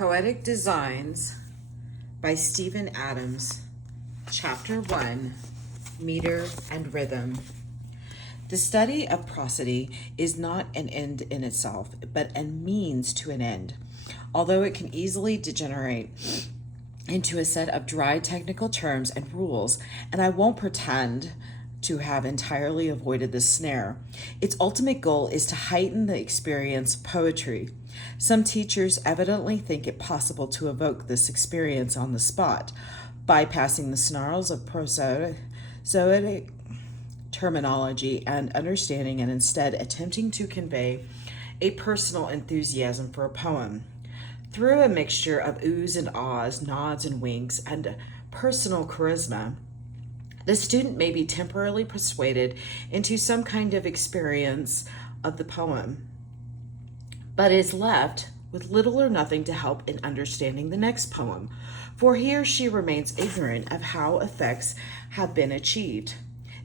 Poetic Designs by Stephen Adams, Chapter 1, Meter and Rhythm. The study of prosody is not an end in itself, but a means to an end, although it can easily degenerate into a set of dry technical terms and rules, and I won't pretend to have entirely avoided this snare. Its ultimate goal is to heighten the experience of poetry. Some teachers evidently think it possible to evoke this experience on the spot, bypassing the snarls of prosodic terminology and understanding, and instead attempting to convey a personal enthusiasm for a poem. Through a mixture of oohs and ahs, nods and winks, and personal charisma, the student may be temporarily persuaded into some kind of experience of the poem, but is left with little or nothing to help in understanding the next poem, for he or she remains ignorant of how effects have been achieved.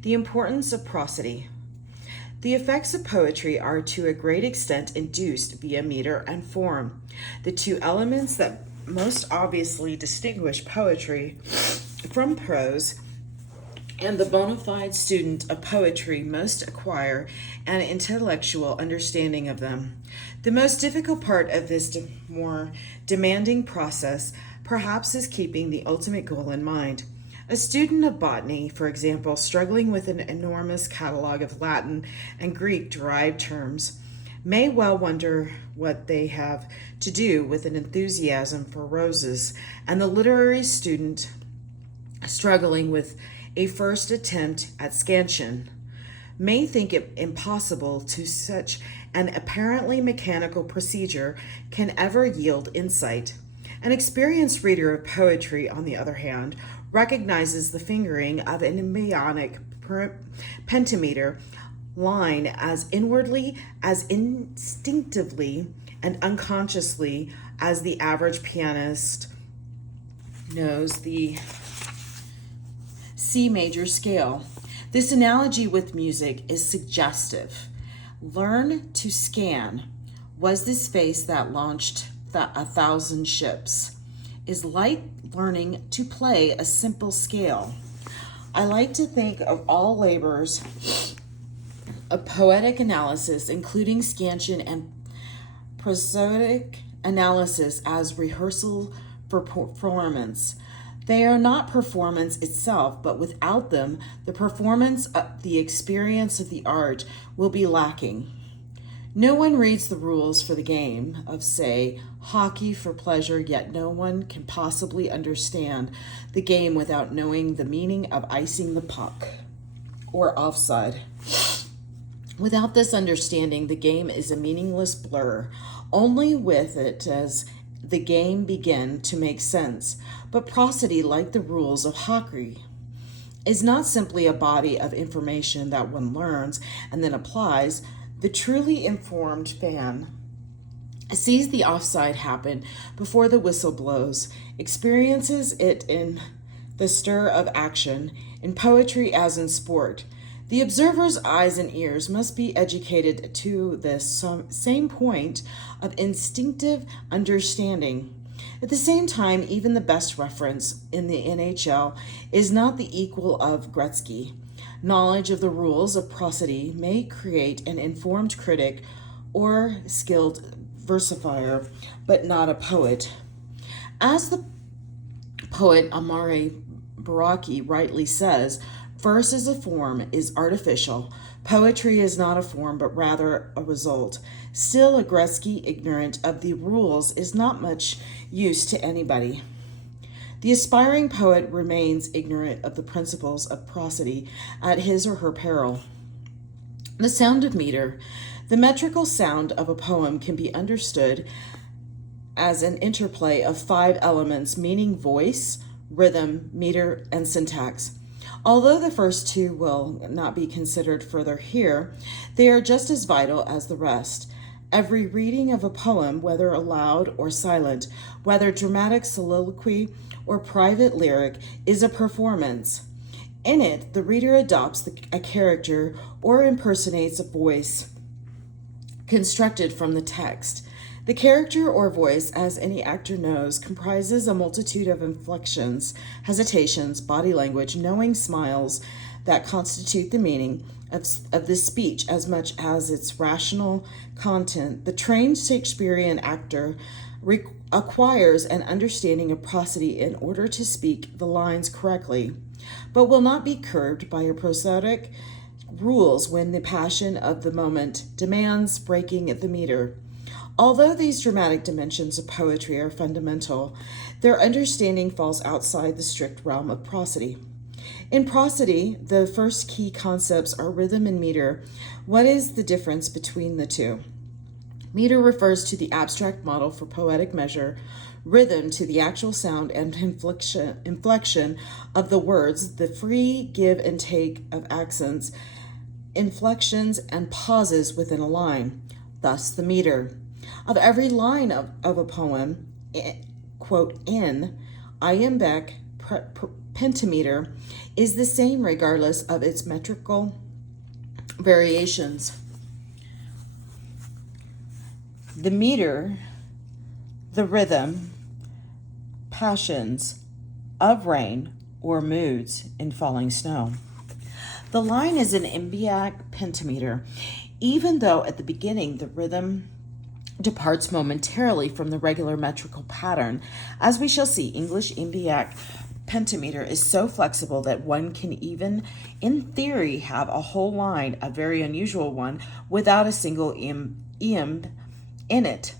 The importance of prosody. The effects of poetry are to a great extent induced via meter and form, the two elements that most obviously distinguish poetry from prose, and the bona fide student of poetry must acquire an intellectual understanding of them. The most difficult part of this more demanding process perhaps is keeping the ultimate goal in mind. A student of botany, for example, struggling with an enormous catalog of Latin and Greek derived terms, may well wonder what they have to do with an enthusiasm for roses, and the literary student struggling with a first attempt at scansion may think it impossible to such an apparently mechanical procedure can ever yield insight. An experienced reader of poetry, on the other hand, recognizes the fingering of an embryonic pentameter line as inwardly, as instinctively, and unconsciously as the average pianist knows the C major scale. This analogy with music is suggestive. Learn to scan was this face that launched 1,000 ships, is like learning to play a simple scale. I like to think of all labors of poetic analysis, including scansion and prosodic analysis, as rehearsal for performance. They are not performance itself, but without them, the performance, the experience of the art will be lacking. No one reads the rules for the game of, say, hockey for pleasure, yet no one can possibly understand the game without knowing the meaning of icing the puck or offside. Without this understanding, the game is a meaningless blur. Only with it does the game begin to make sense. But prosody, like the rules of hockey, is not simply a body of information that one learns and then applies. The truly informed fan sees the offside happen before the whistle blows, experiences it in the stir of action, in poetry as in sport. The observer's eyes and ears must be educated to this same point of instinctive understanding. At the same time, even the best reference in the NHL is not the equal of Gretzky. Knowledge of the rules of prosody may create an informed critic or skilled versifier, but not a poet. As the poet Amari Baraki rightly says, verse as a form is artificial. Poetry is not a form, but rather a result. Still, a Gretzky ignorant of the rules is not much use to anybody. The aspiring poet remains ignorant of the principles of prosody at his or her peril. The sound of meter. The metrical sound of a poem can be understood as an interplay of 5 elements, meaning voice, rhythm, meter, and syntax. Although the first 2 will not be considered further here, they are just as vital as the rest. Every reading of a poem, whether aloud or silent, whether dramatic soliloquy or private lyric, is a performance. In it, the reader adopts a character or impersonates a voice constructed from the text. The character or voice, as any actor knows, comprises a multitude of inflections, hesitations, body language, knowing smiles that constitute the meaning of the speech as much as its rational content. The trained Shakespearean actor acquires an understanding of prosody in order to speak the lines correctly, but will not be curbed by a prosodic rules when the passion of the moment demands breaking the meter. Although these dramatic dimensions of poetry are fundamental, their understanding falls outside the strict realm of prosody. In prosody, the first key concepts are rhythm and meter. What is the difference between the two? Meter refers to the abstract model for poetic measure, rhythm to the actual sound and inflection of the words, the free give and take of accents, inflections, and pauses within a line, thus the meter. Of every line of a poem, quote, in iambic pentameter is the same regardless of its metrical variations. The meter, the rhythm, passions of rain or moods in falling snow. The line is an iambic pentameter, even though at the beginning the rhythm departs momentarily from the regular metrical pattern. As we shall see, English iambic pentameter is so flexible that one can even, in theory, have a whole line, a very unusual one, without a single iamb in it.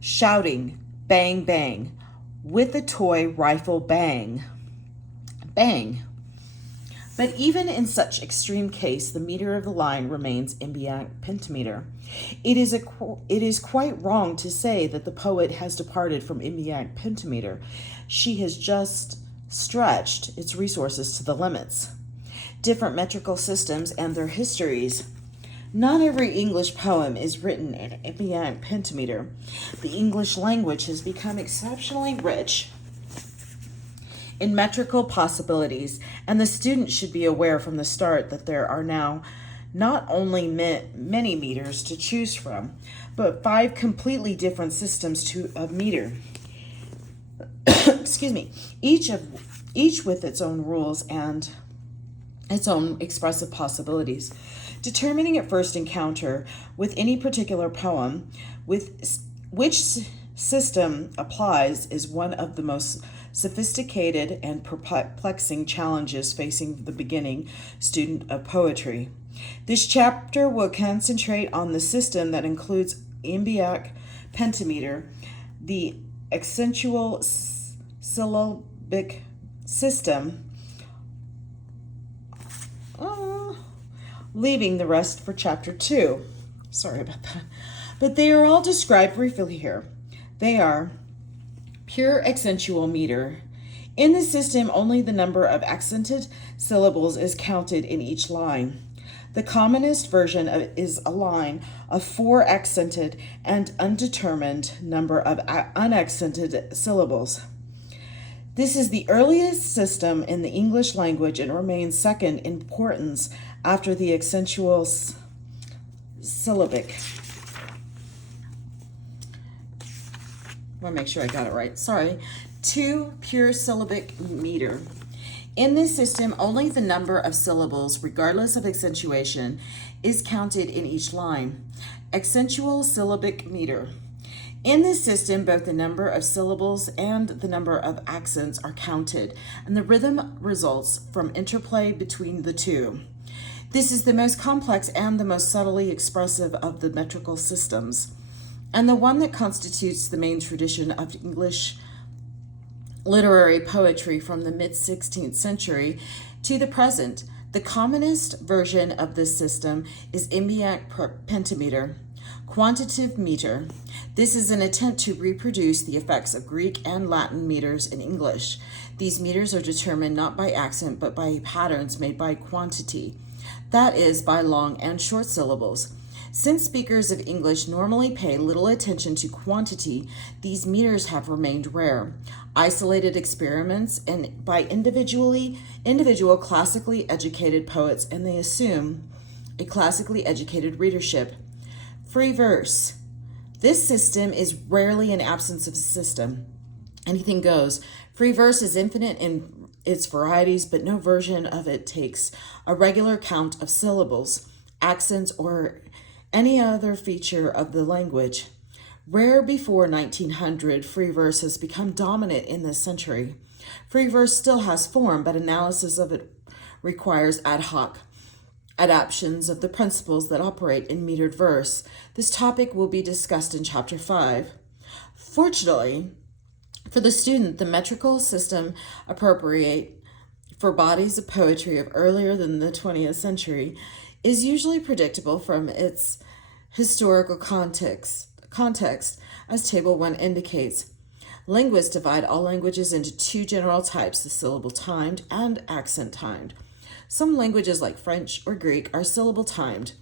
Shouting, bang, bang, with a toy rifle bang, bang. But even in such extreme case, the meter of the line remains iambic pentameter. It is quite wrong to say that the poet has departed from iambic pentameter. She has just stretched its resources to the limits. Different metrical systems and their histories. Not every English poem is written in iambic pentameter. The English language has become exceptionally rich in metrical possibilities, and the student should be aware from the start that there are now not only many meters to choose from, but 5 completely different systems of meter. Excuse me. Each with its own rules and its own expressive possibilities. Determining at first encounter with any particular poem with which system applies is one of the most sophisticated and perplexing challenges facing the beginning student of poetry. This chapter will concentrate on the system that includes iambic pentameter, the accentual syllabic system, leaving the rest for chapter 2. Sorry about that. But they are all described briefly here. They are pure accentual meter. In the system, only the number of accented syllables is counted in each line. The commonest version is a line of 4 accented and undetermined number of unaccented syllables. This is the earliest system in the English language and remains second in importance after the accentual syllabic. I want to make sure I got it right. Sorry. 2, pure syllabic meter. In this system, only the number of syllables, regardless of accentuation, is counted in each line. Accentual syllabic meter. In this system, both the number of syllables and the number of accents are counted, and the rhythm results from interplay between the two. This is the most complex and the most subtly expressive of the metrical systems, and the one that constitutes the main tradition of English literary poetry from the mid-16th century to the present. The commonest version of this system is iambic pentameter, quantitative meter. This is an attempt to reproduce the effects of Greek and Latin meters in English. These meters are determined not by accent but by patterns made by quantity, that is, by long and short syllables. Since speakers of English normally pay little attention to quantity, these meters have remained rare. Isolated experiments and by individual classically educated poets, and they assume a classically educated readership. Free verse. This system is rarely an absence of a system. Anything goes. Free verse is infinite in its varieties, but no version of it takes a regular count of syllables, accents, or any other feature of the language. Rare before 1900, free verse has become dominant in this century. Free verse still has form, but analysis of it requires ad hoc adaptations of the principles that operate in metered verse. This topic will be discussed in Chapter 5. Fortunately, for the student, the metrical system appropriate for bodies of poetry of earlier than the 20th century is usually predictable from its historical context, as Table 1 indicates. Linguists divide all languages into two general types, the syllable timed and accent timed. Some languages like French or Greek are syllable timed.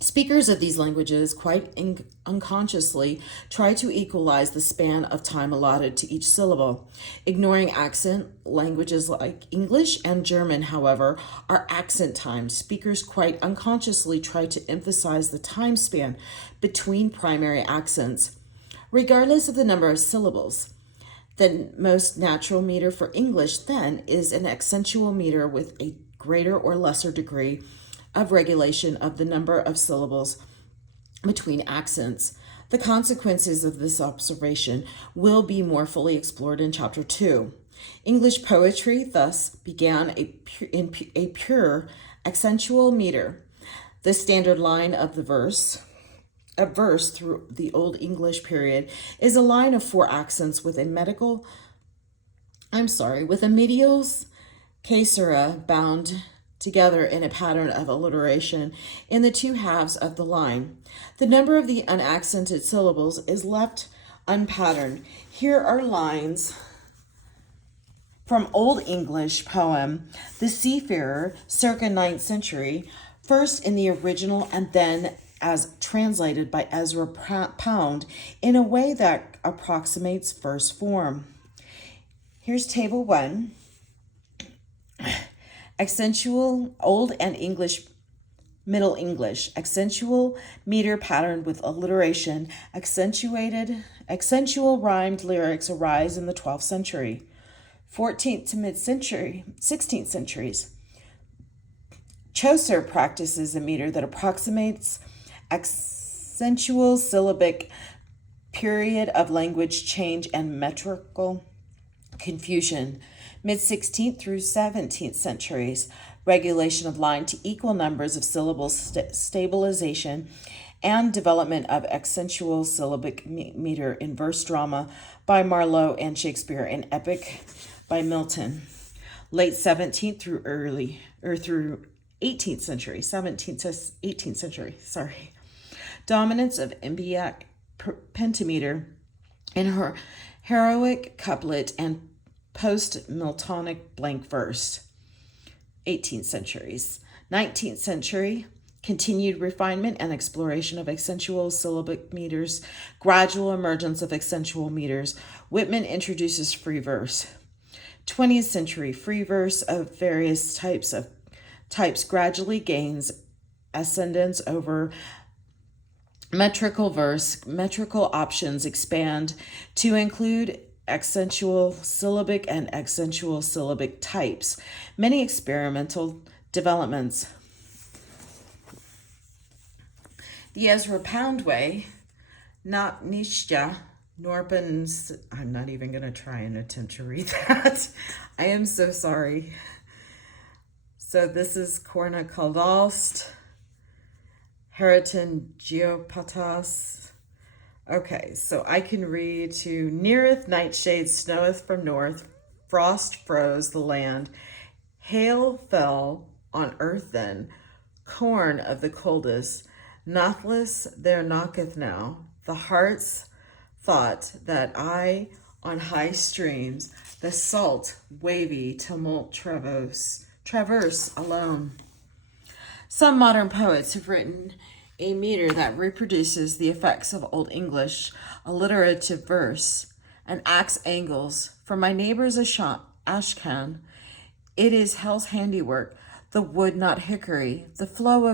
Speakers of these languages quite unconsciously try to equalize the span of time allotted to each syllable. Ignoring accent, languages like English and German, however, are accent timed. Speakers quite unconsciously try to emphasize the time span between primary accents, regardless of the number of syllables. The most natural meter for English, then, is an accentual meter with a greater or lesser degree of regulation of the number of syllables between accents. The consequences of this observation will be more fully explored in Chapter 2. English poetry thus began in a pure accentual meter. The standard line of the verse through the Old English period is a line of 4 accents with a medial caesura bound together in a pattern of alliteration in the two halves of the line. The number of the unaccented syllables is left unpatterned. Here are lines from Old English poem The Seafarer, circa 9th century, first in the original and then as translated by Ezra Pound in a way that approximates verse form. Here's Table 1. Accentual Old and Middle English. Accentual meter patterned with alliteration. Accentual rhymed lyrics arise in the 12th century. 14th to mid-century, 16th centuries. Chaucer practices a meter that approximates accentual syllabic period of language change and metrical confusion. Mid-16th through 17th centuries, regulation of line to equal numbers of syllables, stabilization, and development of accentual syllabic meter in verse drama by Marlowe and Shakespeare, and epic by Milton. Late 17th through through 18th century, 17th to 18th century, Dominance of iambic pentameter in her heroic couplet and post-Miltonic blank verse. 18th centuries. 19th century, continued refinement and exploration of accentual syllabic meters, gradual emergence of accentual meters. Whitman introduces free verse. 20th century, free verse of various types gradually gains ascendance over metrical verse. Metrical options expand to include accentual syllabic and accentual syllabic types. Many experimental developments. The Ezra Pound way, not Nishya, Norpens. I'm not even going to try and attempt to read that. I am so sorry. So this is Korna Kaldalst, Heriton Geopatas. Okay, so I can read to neareth nightshade snoweth from north, frost froze the land, hail fell on earth then, corn of the coldest, nathless there knocketh now, the heart's thought that I on high streams, the salt wavy tumult traverse alone. Some modern poets have written a meter that reproduces the effects of Old English alliterative verse and acts angles. For my neighbor's ashcan, it is hell's handiwork, the wood not hickory, the flow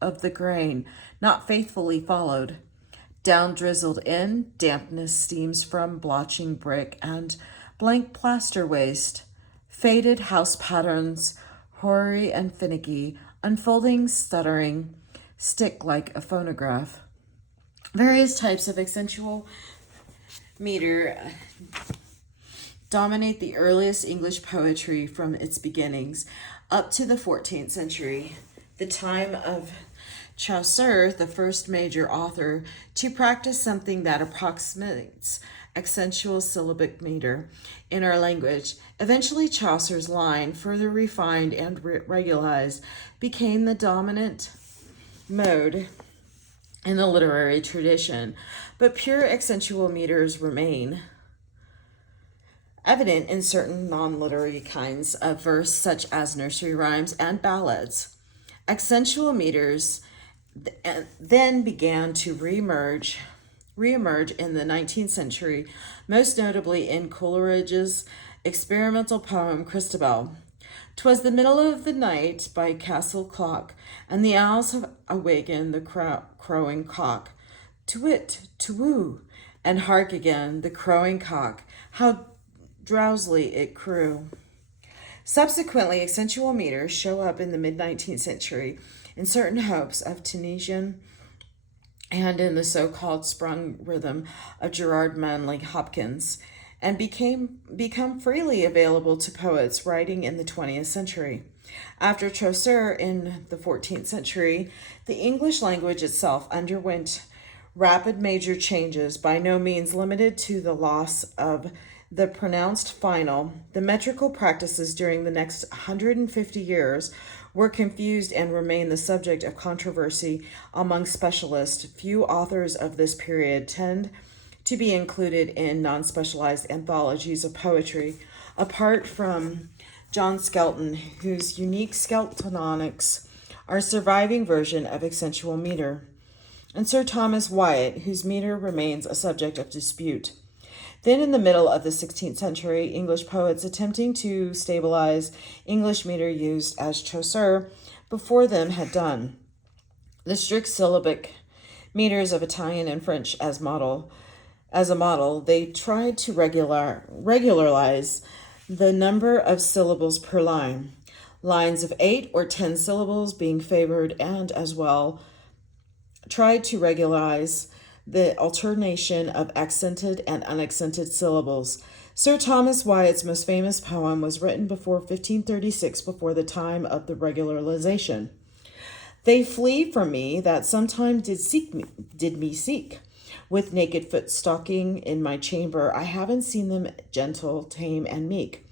of the grain not faithfully followed. Down drizzled in, dampness steams from blotching brick and blank plaster waste. Faded house patterns, hoary and finicky, unfolding, stuttering, stick like a phonograph. Various types of accentual meter dominate the earliest English poetry from its beginnings up to the 14th century, the time of Chaucer, the first major author to practice something that approximates accentual syllabic meter in our language. Eventually, Chaucer's line, further refined and regularized, became the dominant mode in the literary tradition, but pure accentual meters remain evident in certain non-literary kinds of verse, such as nursery rhymes and ballads. Accentual meters then began to reemerge in the 19th century, most notably in Coleridge's experimental poem Christabel. "'Twas the middle of the night by castle clock, and the owls have awakened the crowing cock. To-wit, to-woo, and hark again the crowing cock, how drowsily it crew." Subsequently, accentual meters show up in the mid-19th century in certain hopes of Tunisian and in the so-called sprung rhythm of Gerard Manley Hopkins, and become freely available to poets writing in the 20th century. After Chaucer in the 14th century, the English language itself underwent rapid major changes, by no means limited to the loss of the pronounced final. The metrical practices during the next 150 years were confused and remain the subject of controversy among specialists. Few authors of this period tend to be included in non-specialized anthologies of poetry, apart from John Skelton, whose unique Skeltonics are a surviving version of accentual meter, and Sir Thomas Wyatt, whose meter remains a subject of dispute. Then, in the middle of the 16th century, English poets attempting to stabilize English meter used as Chaucer before them had done. The strict syllabic meters of Italian and French as a model, they tried to regularize the number of syllables per line, lines of 8 or 10 syllables being favored, and as well tried to regularize the alternation of accented and unaccented syllables. Sir Thomas Wyatt's most famous poem was written before 1536, before the time of the regularization. "They flee from me that sometime did me seek. With naked foot stalking in my chamber, I haven't seen them gentle, tame, and meek,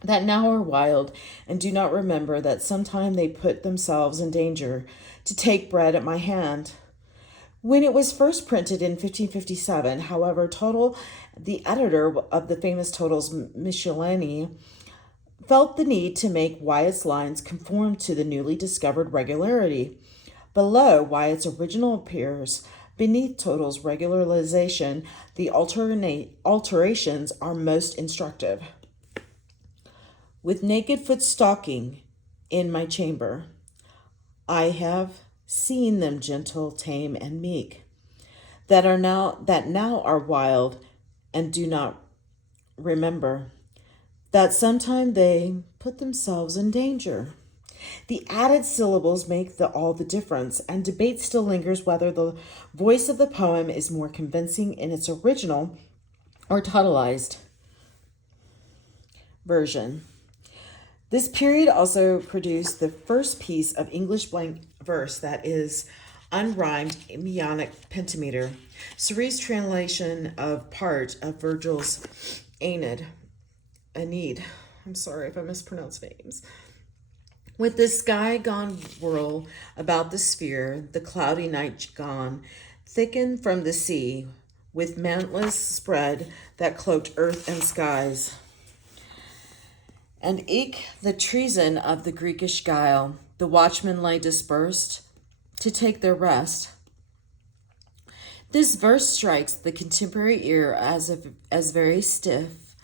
that now are wild, and do not remember that sometime they put themselves in danger to take bread at my hand." When it was first printed in 1557, however, the editor of the famous Totals Miscellany, felt the need to make Wyatt's lines conform to the newly discovered regularity. Below Wyatt's original appears. Beneath Totals' regularization, the alterations are most instructive. "With naked foot stalking in my chamber, I have seen them gentle, tame, and meek, that now are wild, and do not remember that sometime they put themselves in danger." The added syllables make all the difference, and debate still lingers whether the voice of the poem is more convincing in its original or totalized version. This period also produced the first piece of English blank verse that is unrhymed iambic pentameter, Surrey's translation of part of Virgil's Aeneid. I'm sorry if I mispronounce names. "With the sky gone whirl about the sphere, the cloudy night gone, thicken from the sea, with mantlets spread that cloaked earth and skies. And eke the treason of the Greekish guile, the watchmen lay dispersed to take their rest." This verse strikes the contemporary ear as very stiff,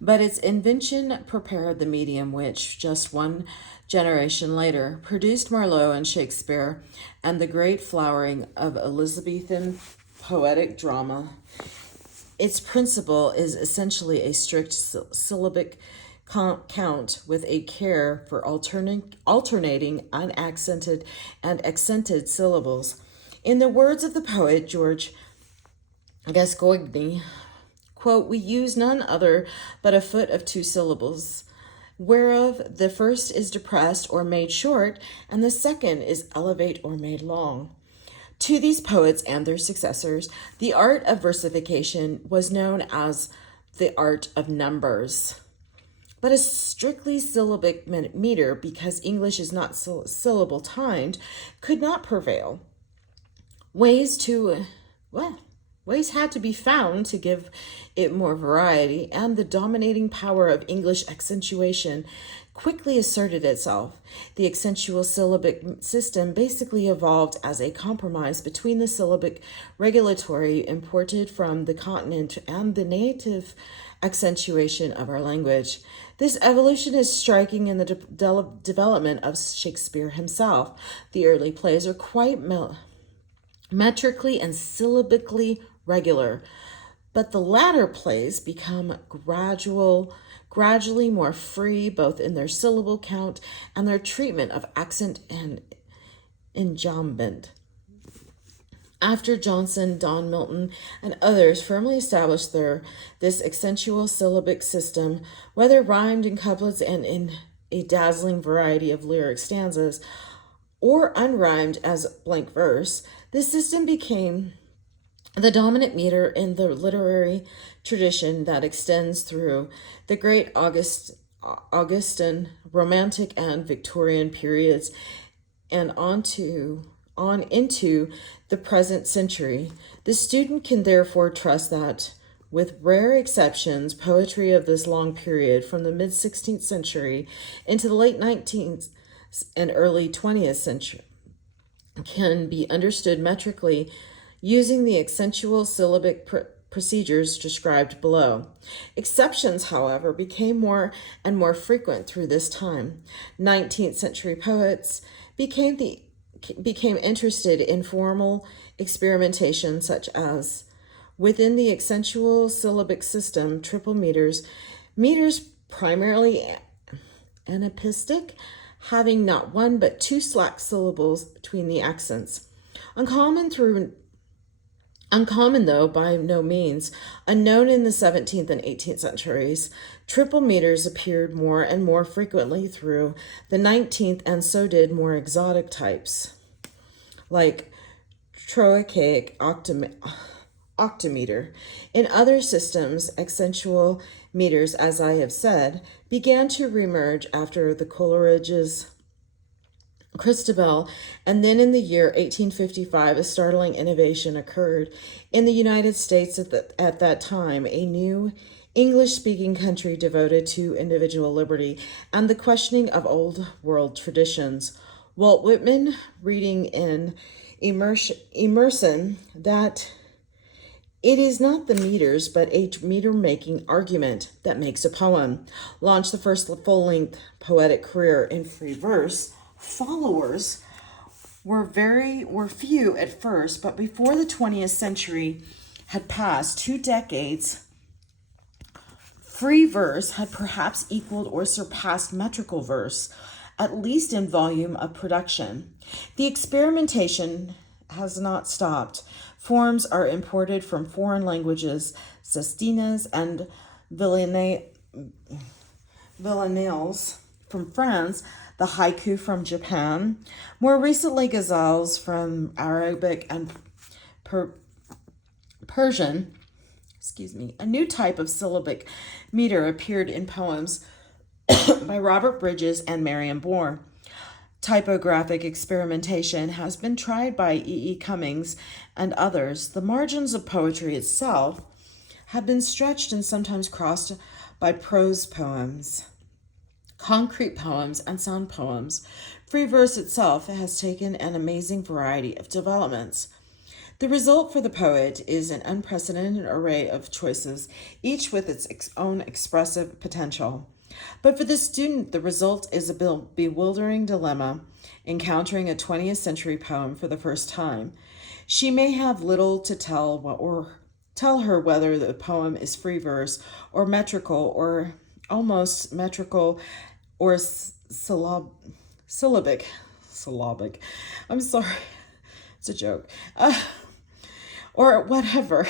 but its invention prepared the medium which, just one generation later, produced Marlowe and Shakespeare and the great flowering of Elizabethan poetic drama. Its principle is essentially a strict syllabic count with a care for alternating unaccented and accented syllables. In the words of the poet George Gascoigne, quote, "We use none other but a foot of two syllables, whereof the first is depressed or made short, and the second is elevate or made long." To these poets and their successors, the art of versification was known as the art of numbers. But a strictly syllabic meter, because English is not syllable timed, could not prevail. Ways had to be found to give it more variety, and the dominating power of English accentuation quickly asserted itself. The accentual syllabic system basically evolved as a compromise between the syllabic regulatory imported from the continent and the native accentuation of our language. This evolution is striking in the development of Shakespeare himself. The early plays are quite metrically and syllabically regular, but the latter plays become gradually more free, both in their syllable count and their treatment of accent and enjambment. After Johnson, Don Milton, and others firmly established this accentual syllabic system, whether rhymed in couplets and in a dazzling variety of lyric stanzas, or unrhymed as blank verse, this system became the dominant meter in the literary tradition that extends through the great Augustan, Romantic, and Victorian periods and on into the present century. The student can therefore trust that, with rare exceptions, poetry of this long period from the mid-16th century into the late 19th and early 20th century can be understood metrically using the accentual syllabic procedures described below. Exceptions, however, became more and more frequent through this time. 19th century poets became interested in formal experimentation, such as within the accentual syllabic system, triple meters primarily anapistic, having not one but two slack syllables between the accents. Uncommon, though by no means unknown in the 17th and 18th centuries, triple meters appeared more and more frequently through the 19th, and so did more exotic types, like trochaic octameter. In other systems, accentual meters, as I have said, began to reemerge after the Coleridge's Christabel, and then in the year 1855, a startling innovation occurred in the United States at that time, a new English-speaking country devoted to individual liberty and the questioning of old world traditions. Walt Whitman, reading in Emerson that it is not the meters, but a meter-making argument that makes a poem, launched the first full-length poetic career in free verse. Followers were few at first, but before the 20th century had passed 2 decades, free verse had perhaps equaled or surpassed metrical verse, at least in volume of production. The experimentation has not stopped. Forms are imported from foreign languages, sestinas and villanelles from France, the haiku from Japan, more recently ghazals from Arabic and Persian. A new type of syllabic meter appeared in poems by Robert Bridges and Marion Moore. Typographic experimentation has been tried by E. Cummings and others. The margins of poetry itself have been stretched and sometimes crossed by prose poems, concrete poems, and sound poems. Free verse itself has taken an amazing variety of developments. The result for the poet is an unprecedented array of choices, each with its own expressive potential. But for the student, the result is a bewildering dilemma, encountering a 20th century poem for the first time. She may have little to tell or tell her whether the poem is free verse or metrical or almost metrical or syllabic. Syllabic. I'm sorry. It's a joke. Or whatever.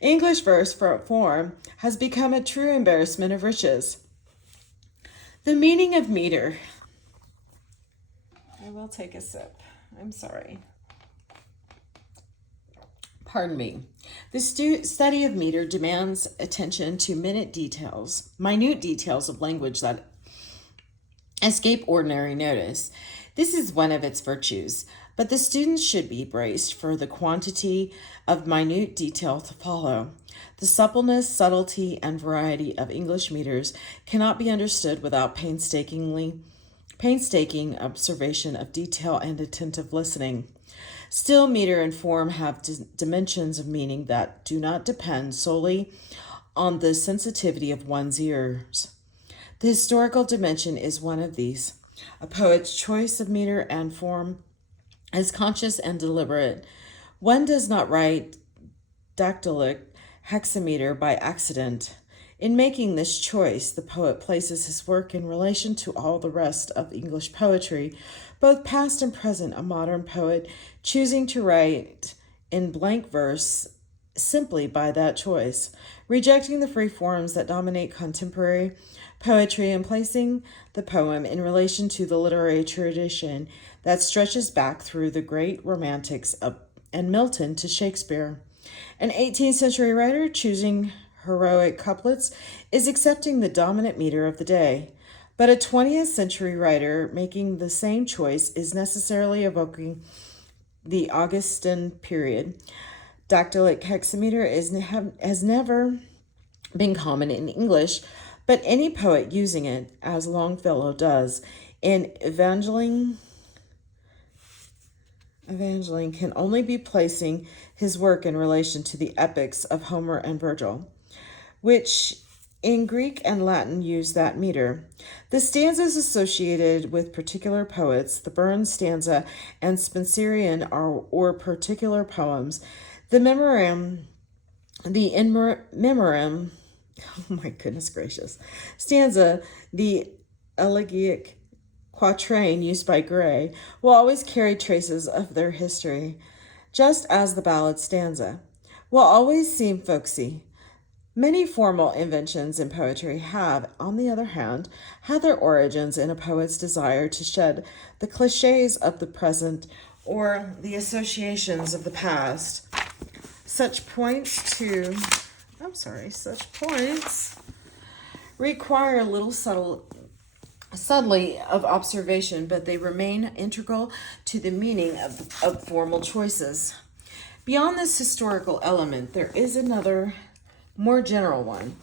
English verse form has become a true embarrassment of riches. The meaning of meter. I will take a sip. I'm sorry. Pardon me. The study of meter demands attention to minute details of language that escape ordinary notice. This is one of its virtues, but the students should be braced for the quantity of minute detail to follow. The suppleness, subtlety, and variety of English meters cannot be understood without painstaking observation of detail and attentive listening. Still, meter and form have dimensions of meaning that do not depend solely on the sensitivity of one's ears. The historical dimension is one of these. A poet's choice of meter and form is conscious and deliberate. One does not write dactylic hexameter by accident. In making this choice, the poet places his work in relation to all the rest of English poetry, both past and present. A modern poet choosing to write in blank verse simply by that choice, rejecting the free forms that dominate contemporary poetry and placing the poem in relation to the literary tradition that stretches back through the great romantics and Milton to Shakespeare. An 18th century writer choosing heroic couplets is accepting the dominant meter of the day. But a 20th century writer making the same choice is necessarily evoking the Augustan period. Dactylic hexameter has never been common in English, but any poet using it, as Longfellow does, in Evangeline can only be placing his work in relation to the epics of Homer and Virgil, which in Greek and Latin use that meter. The stanzas associated with particular poets, the Burns stanza and Spenserian, or particular poems. The in memoriam, oh my goodness gracious, stanza, the elegiac quatrain used by Gray, will always carry traces of their history, just as the ballad stanza will always seem folksy. Many formal inventions in poetry have, on the other hand, had their origins in a poet's desire to shed the cliches of the present or the associations of the past. Such points require little subtlety of observation, but they remain integral to the meaning of formal choices. Beyond this historical element, there is another more general one.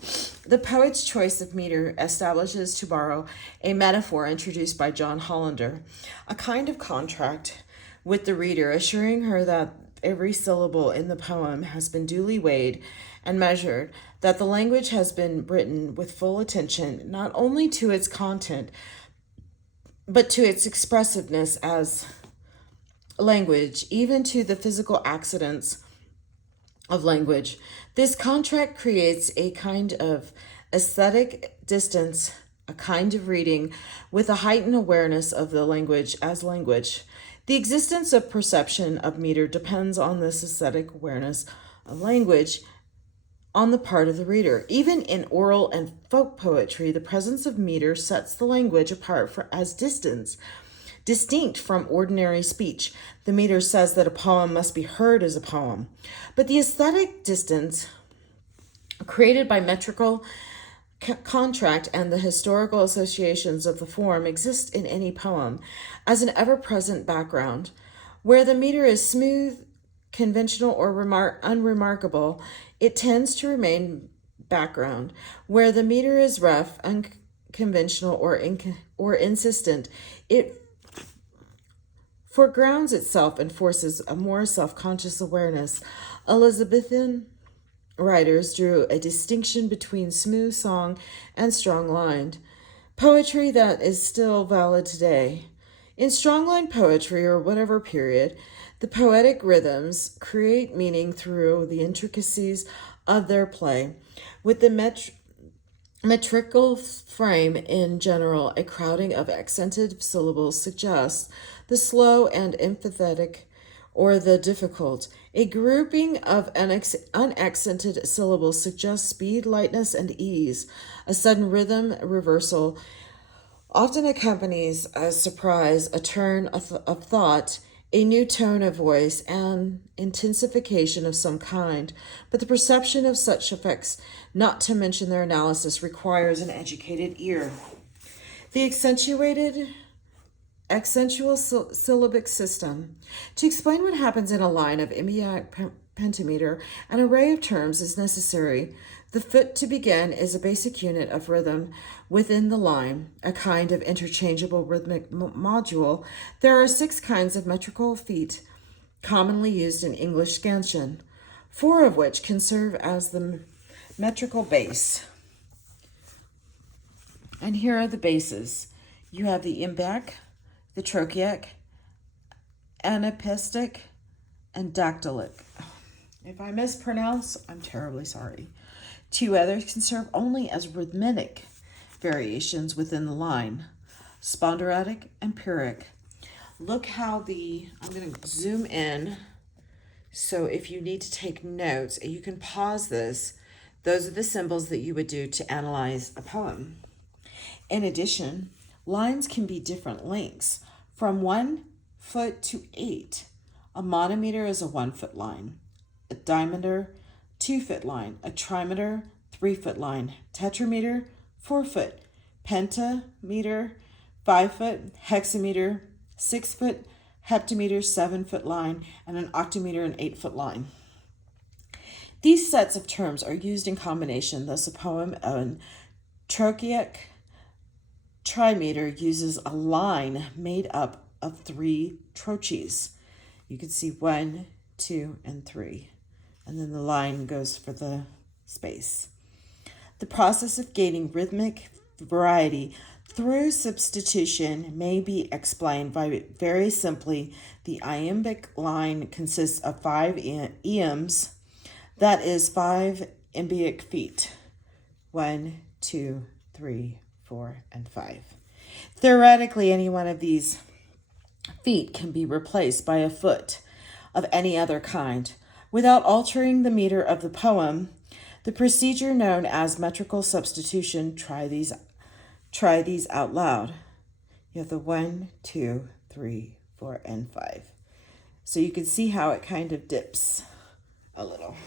The poet's choice of meter establishes, to borrow a metaphor introduced by John Hollander, a kind of contract with the reader, assuring her that every syllable in the poem has been duly weighed and measured, that the language has been written with full attention not only to its content, but to its expressiveness as language, even to the physical accidents of language. This contract creates a kind of aesthetic distance, a kind of reading with a heightened awareness of the language as language. The existence of perception of meter depends on this aesthetic awareness of language on the part of the reader. Even in oral and folk poetry, the presence of meter sets the language apart as distinct from ordinary speech. The meter says that a poem must be heard as a poem. But the aesthetic distance created by metrical contract and the historical associations of the form exist in any poem as an ever-present background. Where the meter is smooth, conventional, or unremarkable, it tends to remain background. Where the meter is rough, unconventional, or insistent, it foregrounds itself and forces a more self-conscious awareness. Elizabethan writers drew a distinction between smooth song and strong-lined poetry that is still valid today. In strong-line poetry, or whatever period, The poetic rhythms create meaning through the intricacies of their play. With the metrical frame in general, a crowding of accented syllables suggests the slow and emphatic or the difficult. A grouping of unaccented syllables suggests speed, lightness, and ease. A sudden rhythm reversal often accompanies a surprise, a turn of thought, a new tone of voice, and intensification of some kind. But the perception of such effects, not to mention their analysis, requires an educated ear. The accentual syllabic system. To explain what happens in a line of iambic pentameter, an array of terms is necessary. The foot to begin is a basic unit of rhythm within the line, a kind of interchangeable rhythmic module. There are 6 kinds of metrical feet commonly used in English scansion, 4 of which can serve as the metrical base. And here are the bases. You have the iambic, the trochaic, anapistic, and dactylic. If I mispronounce, I'm terribly sorry. 2 others can serve only as rhythmic variations within the line, spondiotic and pyrrhic. Look how I'm going to zoom in, so if you need to take notes, you can pause this. Those are the symbols that you would do to analyze a poem. In addition, lines can be different lengths, from 1 foot to 8. A monometer is a 1-foot line, a diameter 2-foot line, a trimeter 3-foot line, tetrameter 4-foot, pentameter 5-foot, hexameter 6-foot, heptameter 7-foot line, and an octameter an 8-foot line. These sets of terms are used in combination, thus a poem on trochaic trimeter uses a line made up of 3 trochees. You can see 1, 2, and 3. And then the line goes for the space. The process of gaining rhythmic variety through substitution may be explained by very simply the iambic line consists of 5 iambs, that is 5 iambic feet. 1, 2, 3, 4, and 5. Theoretically, any one of these feet can be replaced by a foot of any other kind without altering the meter of the poem. The procedure known as metrical substitution, try these out loud. You have the 1, 2, 3, 4, and 5. So you can see how it kind of dips a little.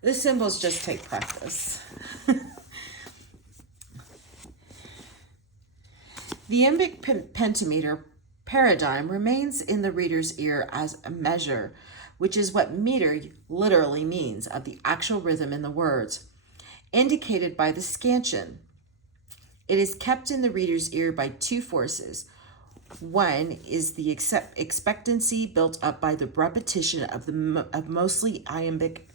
The symbols just take practice. The iambic pentameter paradigm remains in the reader's ear as a measure, which is what meter literally means, of the actual rhythm in the words, indicated by the scansion. It is kept in the reader's ear by 2 forces. One is the expectancy built up by the repetition of mostly iambic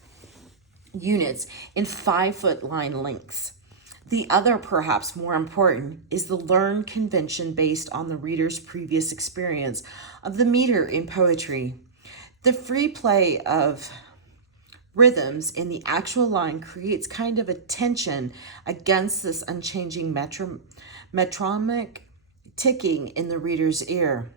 units in 5-foot line lengths. The other, perhaps more important, is the learned convention based on the reader's previous experience of the meter in poetry. The free play of rhythms in the actual line creates kind of a tension against this unchanging metronomic ticking in the reader's ear.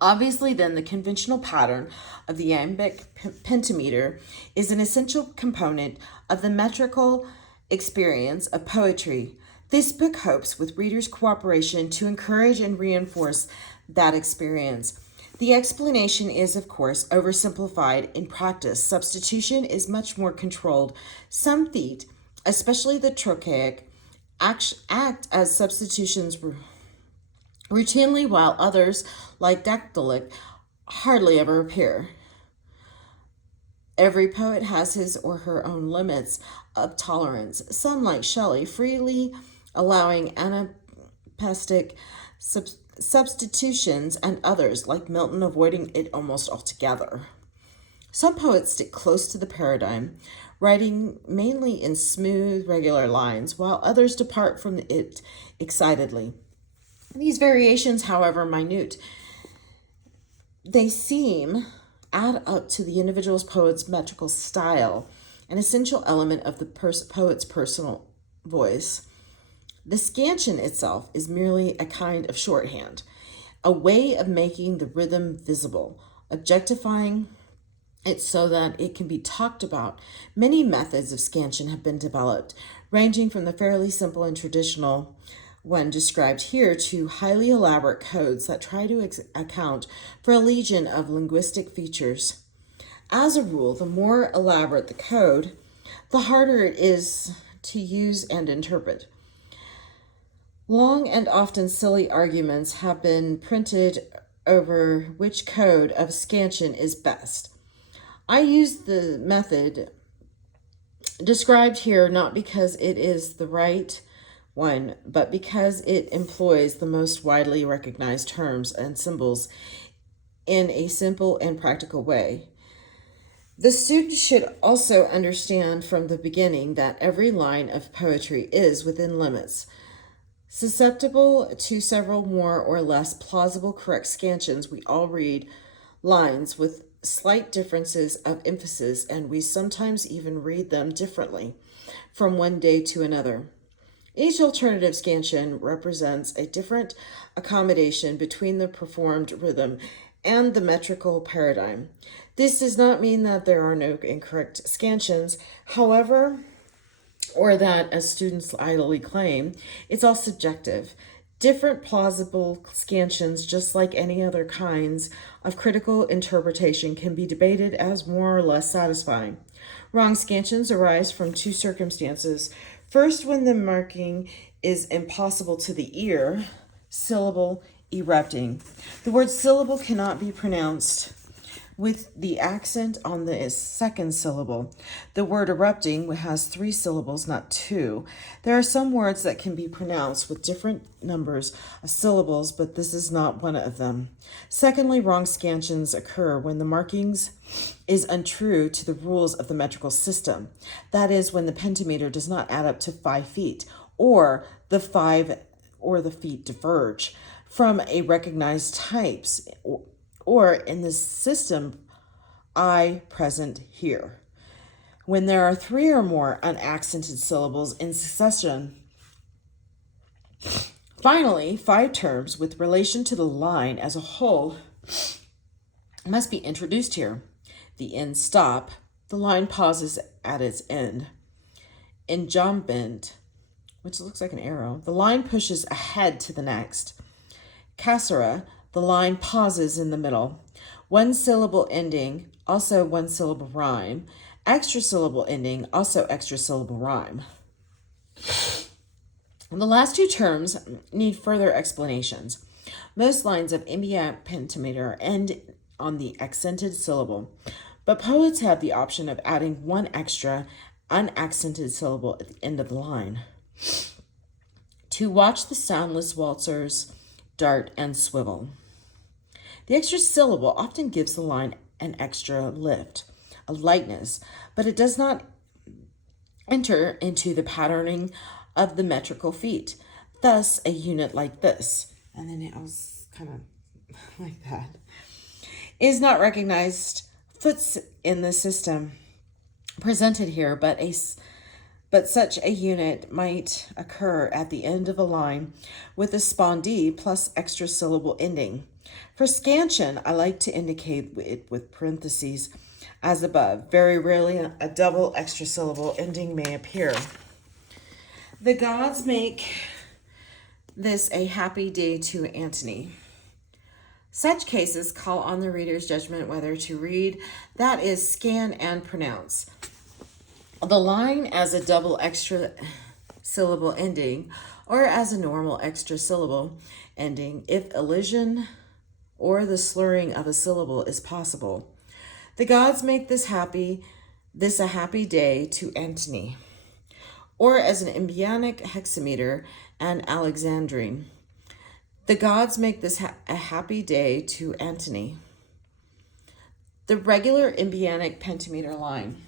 Obviously, then, the conventional pattern of the iambic pentameter is an essential component of the metrical experience of poetry. This book hopes, with readers' cooperation, to encourage and reinforce that experience. The explanation is, of course, oversimplified in practice. Substitution is much more controlled. Some feet, especially the trochaic, act as substitutions routinely, while others, like dactylic, hardly ever appear. Every poet has his or her own limits of tolerance. Some, like Shelley, freely allowing anapistic substitutions, and others, like Milton, avoiding it almost altogether. Some poets stick close to the paradigm, writing mainly in smooth, regular lines, while others depart from it excitedly. These variations, however minute, They seem add up to the individual poet's metrical style, an essential element of the poet's personal voice. The scansion itself is merely a kind of shorthand, a way of making the rhythm visible, objectifying it so that it can be talked about. Many methods of scansion have been developed, ranging from the fairly simple and traditional one described here to highly elaborate codes that try to account for a legion of linguistic features. As a rule, the more elaborate the code, the harder it is to use and interpret. Long and often silly arguments have been printed over which code of scansion is best. I use the method described here not because it is the right one, but because it employs the most widely recognized terms and symbols in a simple and practical way. The student should also understand from the beginning that every line of poetry is within limits, susceptible to several more or less plausible correct scansions. We all read lines with slight differences of emphasis, and we sometimes even read them differently from one day to another. Each alternative scansion represents a different accommodation between the performed rhythm and the metrical paradigm. This does not mean that there are no incorrect scansions, however, or that, as students idly claim, it's all subjective. Different plausible scansions, just like any other kinds of critical interpretation, can be debated as more or less satisfying. Wrong scansions arise from two circumstances. First, when the marking is impossible to the ear, syllable erupting. The word syllable cannot be pronounced with the accent on the second syllable. The word erupting has 3 syllables, not 2. There are some words that can be pronounced with different numbers of syllables, but this is not one of them. Secondly, wrong scansions occur when the markings is untrue to the rules of the metrical system. That is, when the pentameter does not add up to 5 feet, or the feet diverge from a recognized types, or in the system I present here. When there are 3 or more unaccented syllables in succession. Finally, 5 terms with relation to the line as a whole must be introduced here. The end stop, the line pauses at its end. Enjambment, which looks like an arrow, the line pushes ahead to the next. Cassera, the line pauses in the middle. 1 syllable ending, also 1 syllable rhyme. Extra syllable ending, also extra syllable rhyme. And the last 2 terms need further explanations. Most lines of iambic pentameter end on the accented syllable, but poets have the option of adding 1 extra unaccented syllable at the end of the line. To watch the soundless waltzers dart and swivel. The extra syllable often gives the line an extra lift, a lightness, but it does not enter into the patterning of the metrical feet. Thus, a unit like this, and then it was kind of like that, is not recognized foots in the system presented here, but such a unit might occur at the end of a line with a spondee plus extra syllable ending. For scansion, I like to indicate it with parentheses as above. Very rarely a double extra syllable ending may appear. The gods make this a happy day to Antony. Such cases call on the reader's judgment whether to read, that is, scan and pronounce, the line as a double extra syllable ending or as a normal extra syllable ending if elision or the slurring of a syllable is possible. The gods make this a happy day to Antony, or as an iambic hexameter and Alexandrine. The gods make this a happy day to Antony. The regular iambic pentameter line.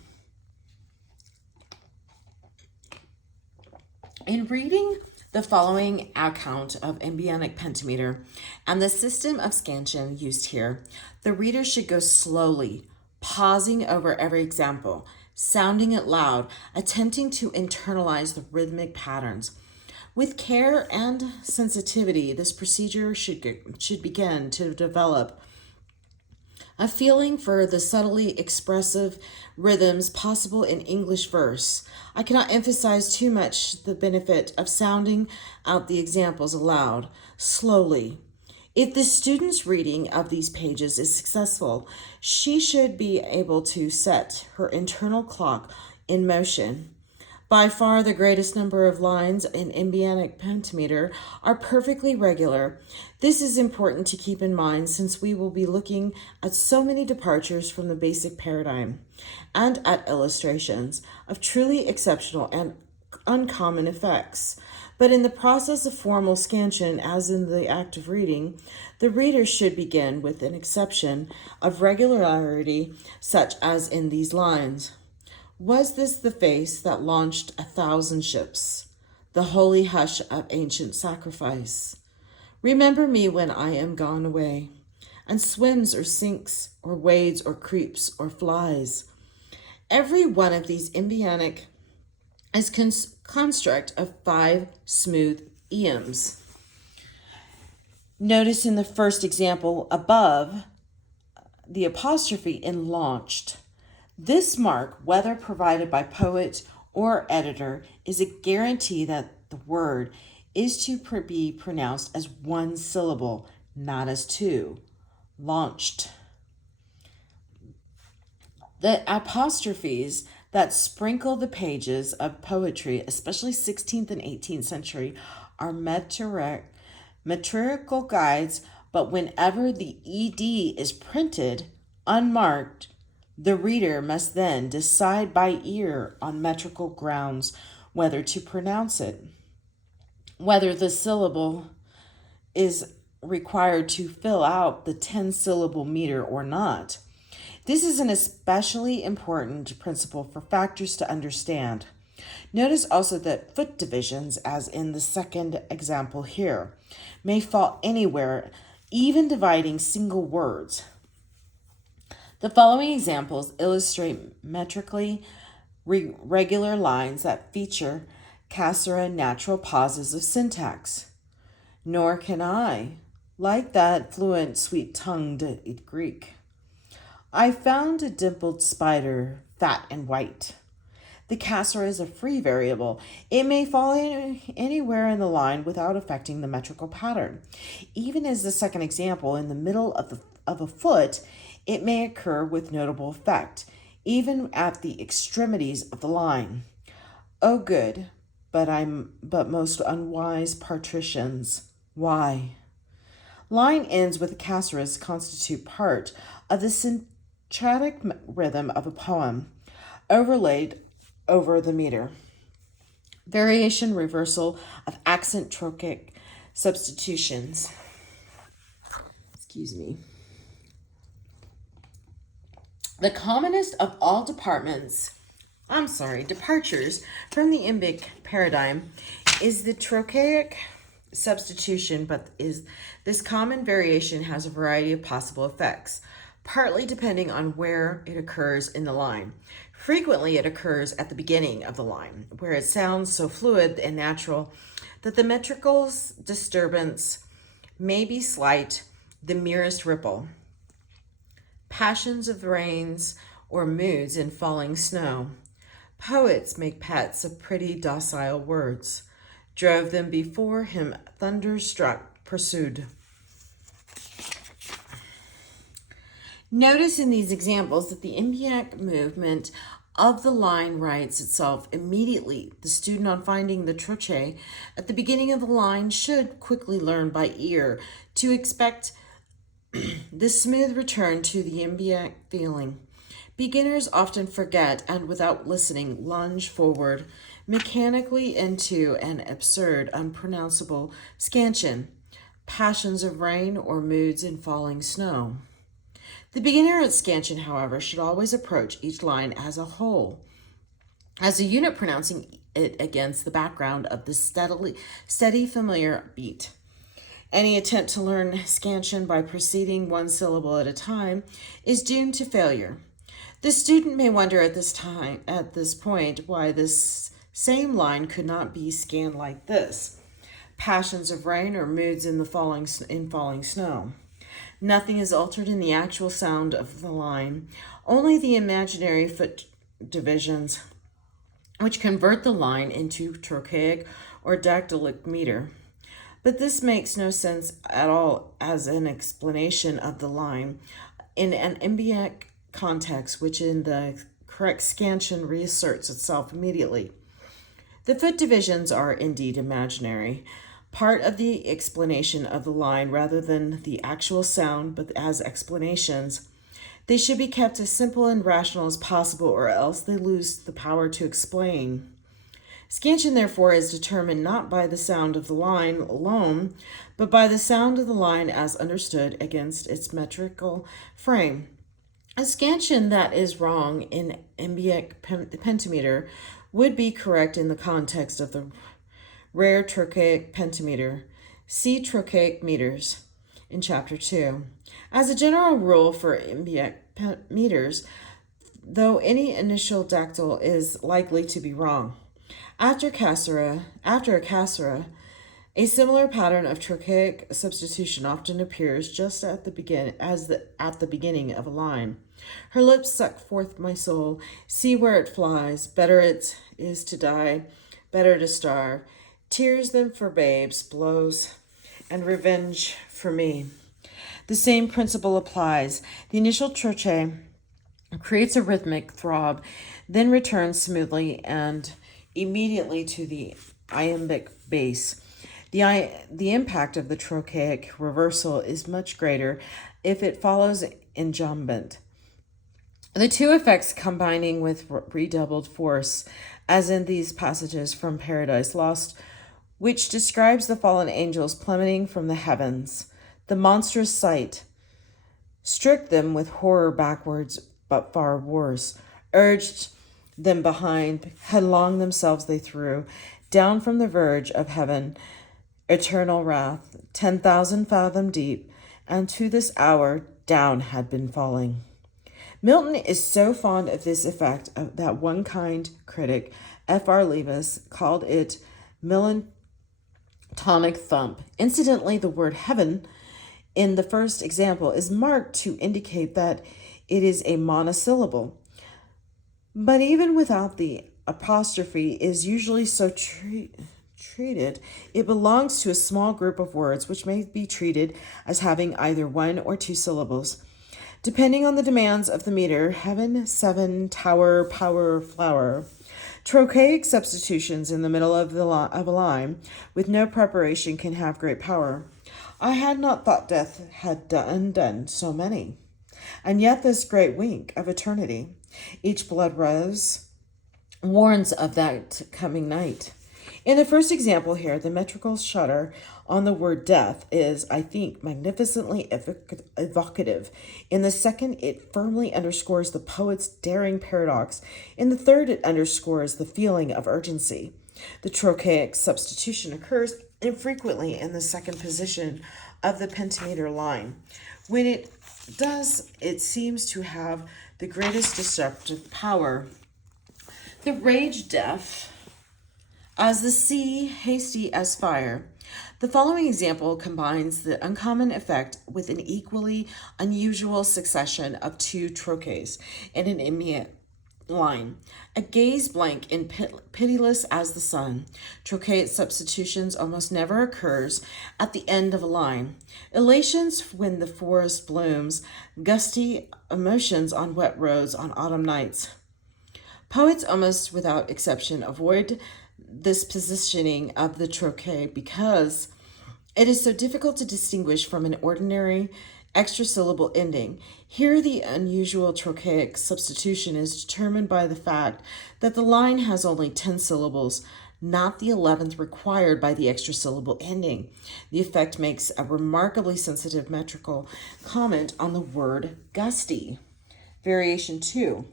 In reading the following account of iambic pentameter and the system of scansion used here, the reader should go slowly, pausing over every example, sounding it loud, attempting to internalize the rhythmic patterns. With care and sensitivity, this procedure should begin to develop a feeling for the subtly expressive rhythms possible in English verse. I cannot emphasize too much the benefit of sounding out the examples aloud, slowly. If the student's reading of these pages is successful, she should be able to set her internal clock in motion. By far the greatest number of lines in iambic pentameter are perfectly regular. This is important to keep in mind since we will be looking at so many departures from the basic paradigm and at illustrations of truly exceptional and uncommon effects. But in the process of formal scansion, as in the act of reading, the reader should begin with an exception of regularity, such as in these lines. Was this the face that launched 1,000 ships, the holy hush of ancient sacrifice? Remember me when I am gone away, and swims or sinks or wades or creeps or flies. Every one of these iambic is construct of 5 smooth iambs. Notice in the first example above the apostrophe in launched. This mark, whether provided by poet or editor, is a guarantee that the word is to be pronounced as 1 syllable, not as 2. Launched. The apostrophes that sprinkle the pages of poetry, especially 16th and 18th century, are metrical guides, but whenever the ed is printed unmarked, the reader must then decide by ear on metrical grounds whether to pronounce it, whether the syllable is required to fill out the 10-syllable meter or not. This is an especially important principle for factors to understand. Notice also that foot divisions, as in the second example here, may fall anywhere, even dividing single words. The following examples illustrate metrically regular lines that feature caesura natural pauses of syntax. Nor can I, like that fluent, sweet-tongued Greek. I found a dimpled spider, fat and white. The caesura is a free variable. It may fall anywhere in the line without affecting the metrical pattern. Even as the second example, in the middle of a foot, it may occur with notable effect, even at the extremities of the line. Oh good, but most unwise patricians, why? Line ends with caesuras constitute part of the syncretic rhythm of a poem, overlaid over the meter. Variation, reversal of accent, trochaic substitutions. Excuse me. The commonest of all departures from the iambic paradigm is the trochaic substitution, but this common variation has a variety of possible effects, partly depending on where it occurs in the line. Frequently, it occurs at the beginning of the line, where it sounds so fluid and natural that the metrical disturbance may be slight, the merest ripple. Passions of rains or moods in falling snow. Poets make pets of pretty docile words. Drove them before him thunderstruck pursued. Notice in these examples that the iambic movement of the line writes itself immediately. The student, on finding the trochee at the beginning of the line, should quickly learn by ear to expect the smooth return to the iambic feeling. Beginners often forget and, without listening, lunge forward mechanically into an absurd, unpronounceable scansion. Passions of rain or moods in falling snow. The beginner at scansion, however, should always approach each line as a whole, as a unit, pronouncing it against the background of the steady familiar beat. Any attempt to learn scansion by proceeding one syllable at a time is doomed to failure. The student may wonder at this point, why this same line could not be scanned like this: passions of rain or moods in falling snow. Nothing is altered in the actual sound of the line, only the imaginary foot divisions, which convert the line into trochaic or dactylic meter. But this makes no sense at all as an explanation of the line in an iambic context, which in the correct scansion reasserts itself immediately. The foot divisions are indeed imaginary, part of the explanation of the line rather than the actual sound, but as explanations. They should be kept as simple and rational as possible, or else they lose the power to explain. Scansion, therefore, is determined not by the sound of the line alone, but by the sound of the line as understood against its metrical frame. A scansion that is wrong in iambic pentameter would be correct in the context of the rare trochaic pentameter. See trochaic meters in Chapter 2. As a general rule for iambic meters, though any initial dactyl is likely to be wrong. After a cassera, a similar pattern of trochaic substitution often appears just at the beginning of a line. Her lips suck forth my soul. See where it flies. Better it is to die, better to starve. Tears than for babes, blows, and revenge for me. The same principle applies. The initial trochee creates a rhythmic throb, then returns smoothly and immediately to the iambic base. The impact of the trochaic reversal is much greater if it follows incumbent. The two effects combining with redoubled force, as in these passages from Paradise Lost, which describes the fallen angels plummeting from the heavens. The monstrous sight struck them with horror backwards, but far worse, urged them behind, headlong themselves they threw, down from the verge of heaven, eternal wrath, 10,000 fathom deep, and to this hour down had been falling. Milton is so fond of this effect that one kind critic, F.R. Leavis, called it melancholic thump. Incidentally, the word heaven in the first example is marked to indicate that it is a monosyllable. But even without the apostrophe is usually so treated, it belongs to a small group of words which may be treated as having either one or two syllables. Depending on the demands of the meter, heaven, seven, tower, power, flower. Trochaic substitutions in the middle of a line with no preparation can have great power. I had not thought death had undone so many. And yet this great wink of eternity, each blood rose, warns of that coming night. In the first example here, the metrical shudder on the word death is, I think, magnificently evocative. In the second, it firmly underscores the poet's daring paradox. In the third, it underscores the feeling of urgency. The trochaic substitution occurs infrequently in the second position of the pentameter line. When it does, it seems to have the greatest disruptive power. The rage deaf as the sea, hasty as fire. The following example combines the uncommon effect with an equally unusual succession of two trochees in an immediate line. A gaze blank and pitiless as the sun. Trochaic substitutions almost never occurs at the end of a line. Elations when the forest blooms, gusty emotions on wet roads on autumn nights. Poets almost without exception avoid this positioning of the trochee because it is so difficult to distinguish from an ordinary extra syllable ending. Here the unusual trochaic substitution is determined by the fact that the line has only 10 syllables, not the 11th required by the extra syllable ending. The effect makes a remarkably sensitive metrical comment on the word gusty. Variation 2.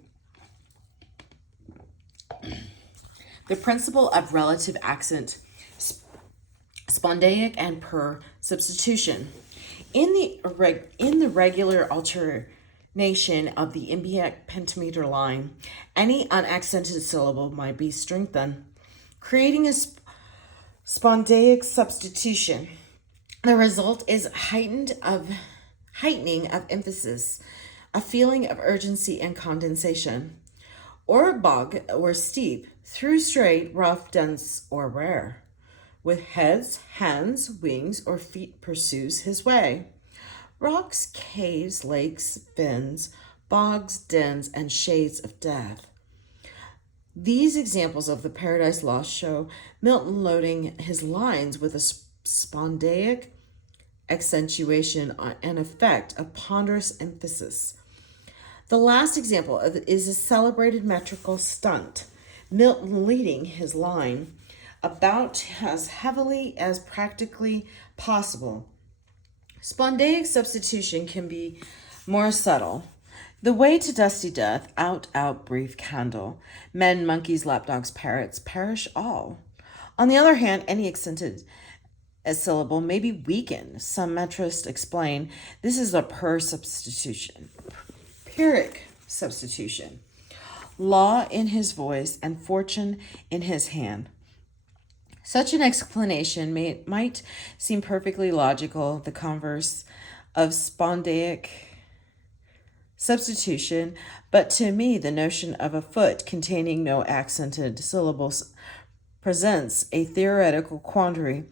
The principle of relative accent, spondaic and per substitution. In the regular alternation of the iambic pentameter line, any unaccented syllable might be strengthened, creating a spondaic substitution. The result is heightening of emphasis, a feeling of urgency and condensation. Or bog or steep, through straight, rough, dense, or rare. With heads, hands, wings, or feet pursues his way. Rocks, caves, lakes, fens, bogs, dens, and shades of death. These examples of the Paradise Lost show Milton loading his lines with a spondaic accentuation and effect of ponderous emphasis. The last example is a celebrated metrical stunt, Milton leading his line about as heavily as practically possible. Spondaic substitution can be more subtle. The way to dusty death, out, brief candle. Men, monkeys, lapdogs, parrots, perish all. On the other hand, any accented syllable may be weakened. Some metrists explain this is a per substitution. Pyrrhic substitution. Law in his voice and fortune in his hand. Such an explanation might seem perfectly logical, the converse of spondaic substitution, but to me the notion of a foot containing no accented syllables presents a theoretical quandary.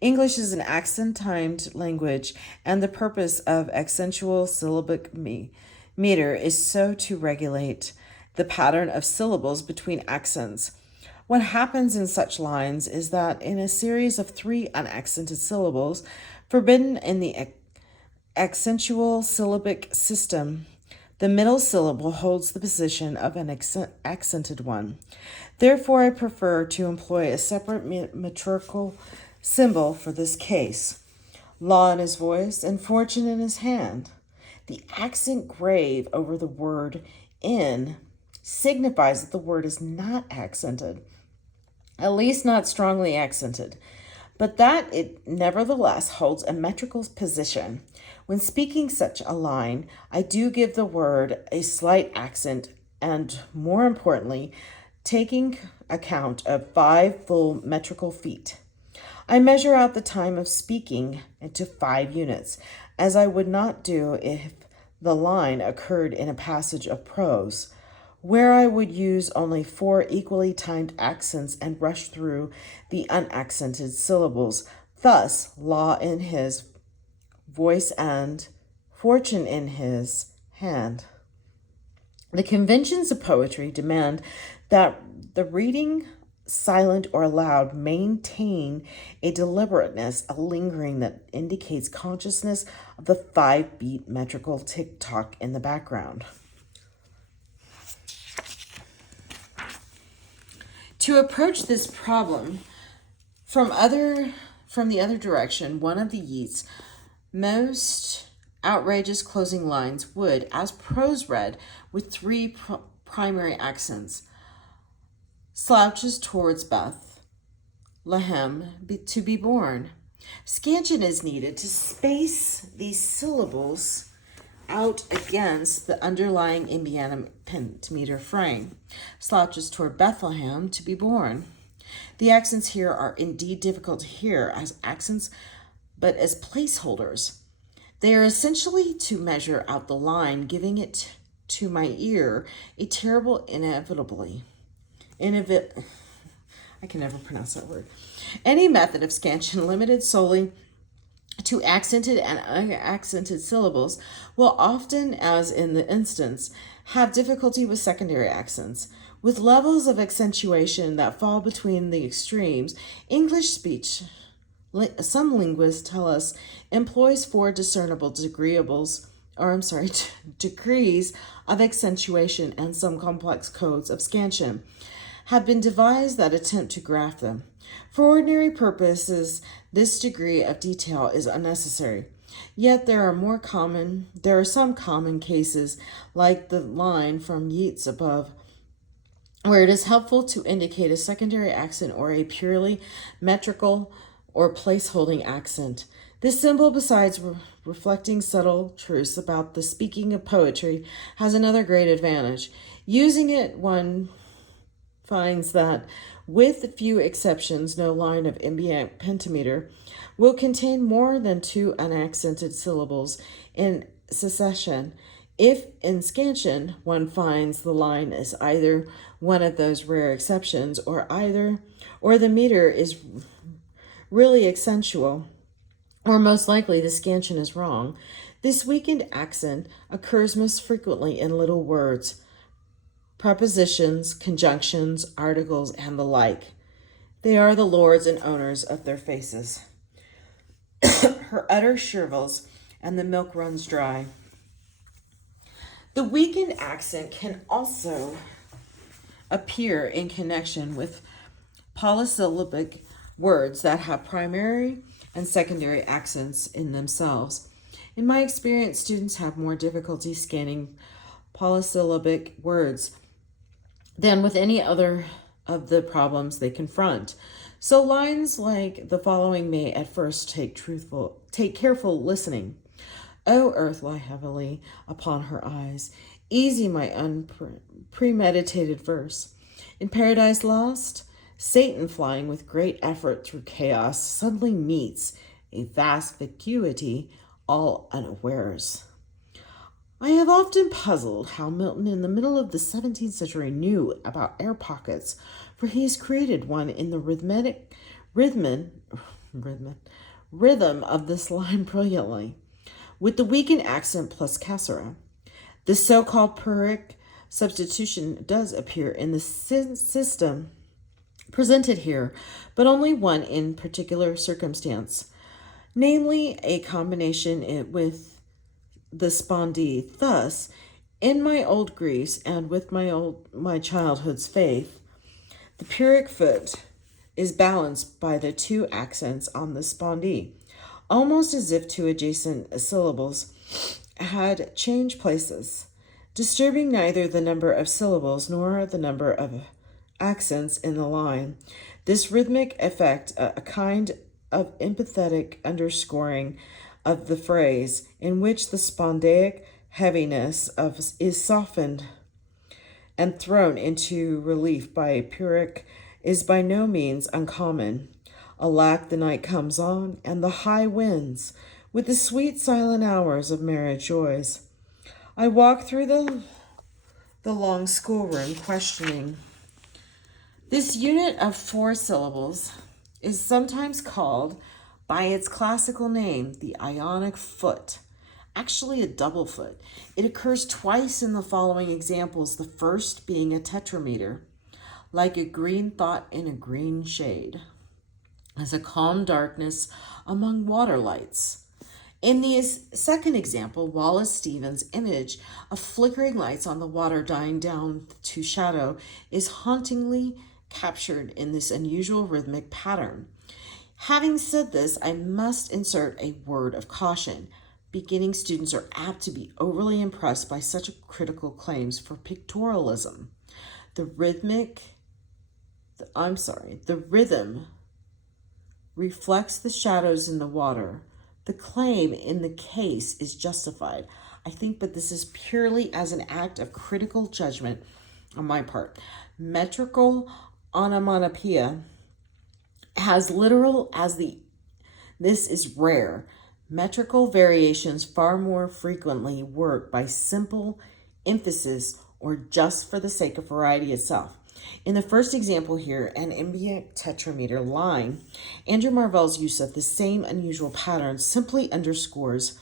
English is an accent-timed language, and the purpose of accentual syllabic meter is so to regulate the pattern of syllables between accents. What happens in such lines is that in a series of 3 unaccented syllables, forbidden in the accentual syllabic system, the middle syllable holds the position of an accented one. Therefore, I prefer to employ a separate metrical symbol for this case. Law in his voice and fortune in his hand. The accent grave over the word in signifies that the word is not accented, at least not strongly accented, but that it nevertheless holds a metrical position. When speaking such a line, I do give the word a slight accent and, more importantly, taking account of 5 full metrical feet. I measure out the time of speaking into 5 units, as I would not do if the line occurred in a passage of prose, where I would use only 4 equally timed accents and rush through the unaccented syllables. Thus, law in his voice and fortune in his hand. The conventions of poetry demand that the reading, silent or loud, maintain a deliberateness, a lingering that indicates consciousness of the 5-beat metrical tick-tock in the background. To approach this problem from the other direction, one of the Yeats' most outrageous closing lines would, as prose read, with 3 primary accents, slouches towards Bethlehem to be born. Scansion is needed to space these syllables out against the underlying iambic pentameter frame. Slouches toward Bethlehem to be born. The accents here are indeed difficult to hear as accents, but as placeholders. They are essentially to measure out the line, giving it to my ear a terrible I can never pronounce that word. Any method of scansion limited solely to accented and unaccented syllables will often, as in the instance, have difficulty with secondary accents. With levels of accentuation that fall between the extremes, English speech, some linguists tell us, employs 4 discernible degrees of accentuation, and some complex codes of scansion have been devised that attempt to graph them. For ordinary purposes, this degree of detail is unnecessary. Yet there are some common cases, like the line from Yeats above, where it is helpful to indicate a secondary accent or a purely metrical or place-holding accent. This symbol, besides reflecting subtle truths about the speaking of poetry, has another great advantage. Using it, one finds that, with few exceptions, no line of iambic pentameter will contain more than 2 unaccented syllables in succession. If in scansion one finds the line is either one of those rare exceptions, or the meter is really accentual, or most likely the scansion is wrong, this weakened accent occurs most frequently in little words, prepositions, conjunctions, articles, and the like. They are the lords and owners of their faces. Her udder shrivels, and the milk runs dry. The weakened accent can also appear in connection with polysyllabic words that have primary and secondary accents in themselves. In my experience, students have more difficulty scanning polysyllabic words than with any other of the problems they confront. So lines like the following may at first take careful listening. O earth, lie heavily upon her eyes. Easy my unpremeditated verse. In Paradise Lost, Satan, flying with great effort through chaos, suddenly meets a vast vacuity all unawares. I have often puzzled how Milton in the middle of the 17th century knew about air pockets, for he has created one in the rhythm of this line brilliantly, with the weakened accent plus cassera. The so-called Pyrrhic substitution does appear in the system presented here, but only one in particular circumstance, namely a combination with the spondee. Thus, in my old Greece and with my childhood's faith, the Pyrrhic foot is balanced by the 2 accents on the spondee, almost as if 2 adjacent syllables had changed places, disturbing neither the number of syllables nor the number of accents in the line. This rhythmic effect, a kind of emphatic underscoring of the phrase, in which the spondaic heaviness is softened and thrown into relief by a Pyrrhic, is by no means uncommon. Alack, the night comes on, and the high winds, with the sweet silent hours of married joys. I walk through the long schoolroom questioning. This unit of 4 syllables is sometimes called by its classical name, the Ionic foot, actually a double foot. It occurs twice in the following examples, the first being a tetrameter, like a green thought in a green shade, as a calm darkness among water lights. In the second example, Wallace Stevens' image of flickering lights on the water dying down to shadow is hauntingly captured in this unusual rhythmic pattern. Having said this, I must insert a word of caution. Beginning students are apt to be overly impressed by such critical claims for pictorialism. The rhythm reflects the shadows in the water. The claim in the case is justified, I think, but this is purely as an act of critical judgment on my part. Metrical onomatopoeia has literal this is rare. Metrical variations far more frequently work by simple emphasis or just for the sake of variety itself. In the first example here, an iambic tetrameter line, Andrew Marvell's use of the same unusual pattern simply underscores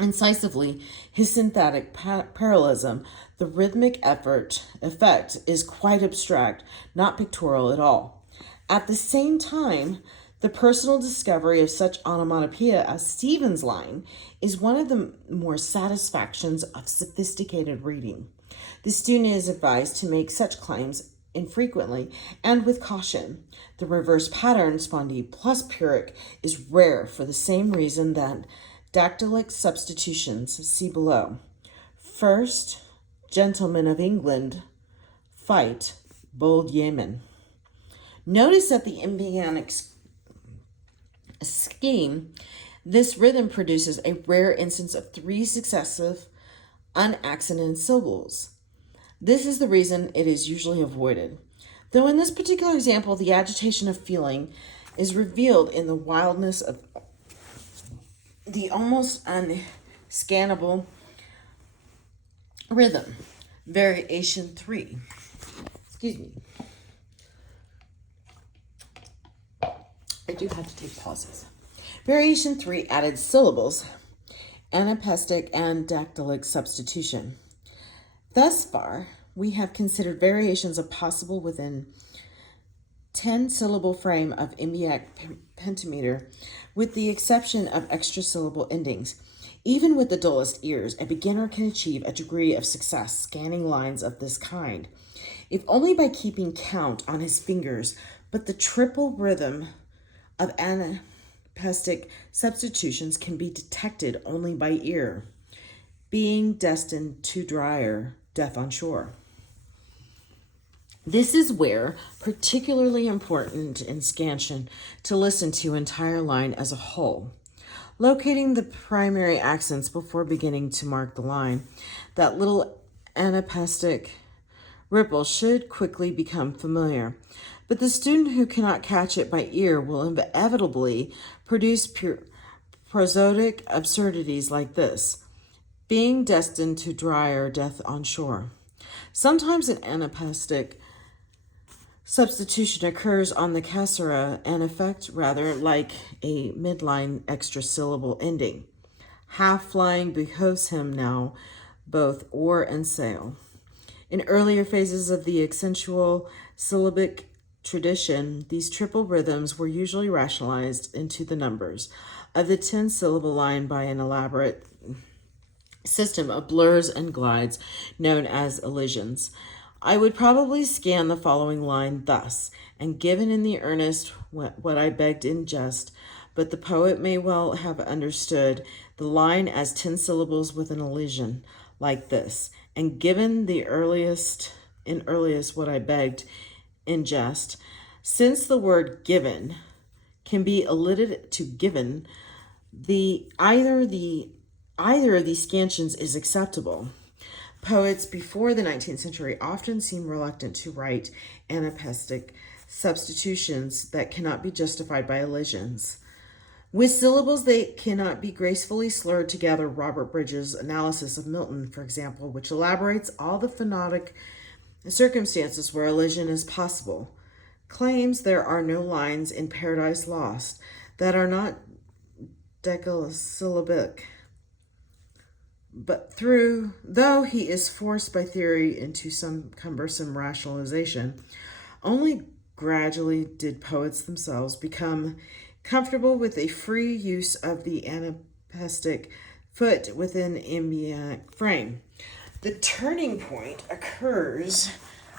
incisively his synthetic parallelism. The rhythmic effect is quite abstract, not pictorial at all. At the same time, the personal discovery of such onomatopoeia as Stevens' line is one of the more satisfactions of sophisticated reading. The student is advised to make such claims infrequently and with caution. The reverse pattern, spondee plus Pyrrhic, is rare for the same reason that dactylic substitutions, see below. First, gentlemen of England, fight, bold Yemen. Notice that the iambic scheme, this rhythm produces a rare instance of 3 successive unaccented syllables. This is the reason it is usually avoided. Though in this particular example, the agitation of feeling is revealed in the wildness of the almost unscannable rhythm. Variation 3. Excuse me. I do have to take pauses. Variation 3 added syllables, anapestic and dactylic substitution. Thus far, we have considered variations of possible within 10-syllable frame of iambic pentameter, with the exception of extra syllable endings. Even with the dullest ears, a beginner can achieve a degree of success scanning lines of this kind, if only by keeping count on his fingers. But the triple rhythm of anapestic substitutions can be detected only by ear, being destined to drier death on shore. This is where particularly important in scansion to listen to entire line as a whole, locating the primary accents before beginning to mark the line. That little anapestic ripple should quickly become familiar, but the student who cannot catch it by ear will inevitably produce prosodic absurdities like this, being destined to drier death on shore. Sometimes an anapestic substitution occurs on the caesura, an effect rather like a midline extra syllable ending. Half flying behoves him now, both oar and sail. In earlier phases of the accentual syllabic tradition, these triple rhythms were usually rationalized into the numbers of the 10-syllable line by an elaborate system of blurs and glides known as elisions. I would probably scan the following line thus, and given in the earnest what I begged in jest, but the poet may well have understood the line as 10 syllables with an elision, like this, and given the earliest what I begged in jest. Since the word given can be elided to given, either of these scansions is acceptable. Poets before the 19th century often seem reluctant to write anapestic substitutions that cannot be justified by elisions. With syllables that cannot be gracefully slurred together, Robert Bridges' analysis of Milton, for example, which elaborates all the phonetic circumstances where elision is possible, claims there are no lines in Paradise Lost that are not decasyllabic. But though he is forced by theory into some cumbersome rationalization, only gradually did poets themselves become comfortable with a free use of the anapestic foot within iambic frame. The turning point occurs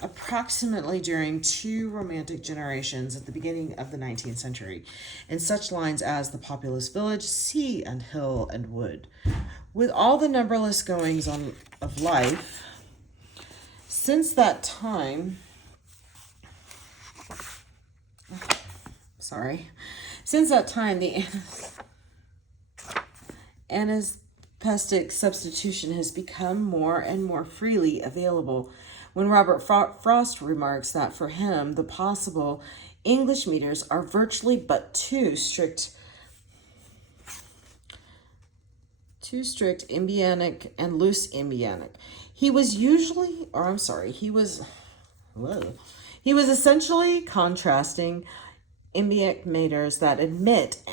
approximately during 2 Romantic generations at the beginning of the 19th century, in such lines as the populous village, sea and hill and wood. With all the numberless goings on of life, since that time, the anapestic substitution has become more and more freely available. When Robert Frost remarks that for him, the possible English meters are virtually but two strict iambic and loose iambic. He was essentially contrasting iambic meters that admit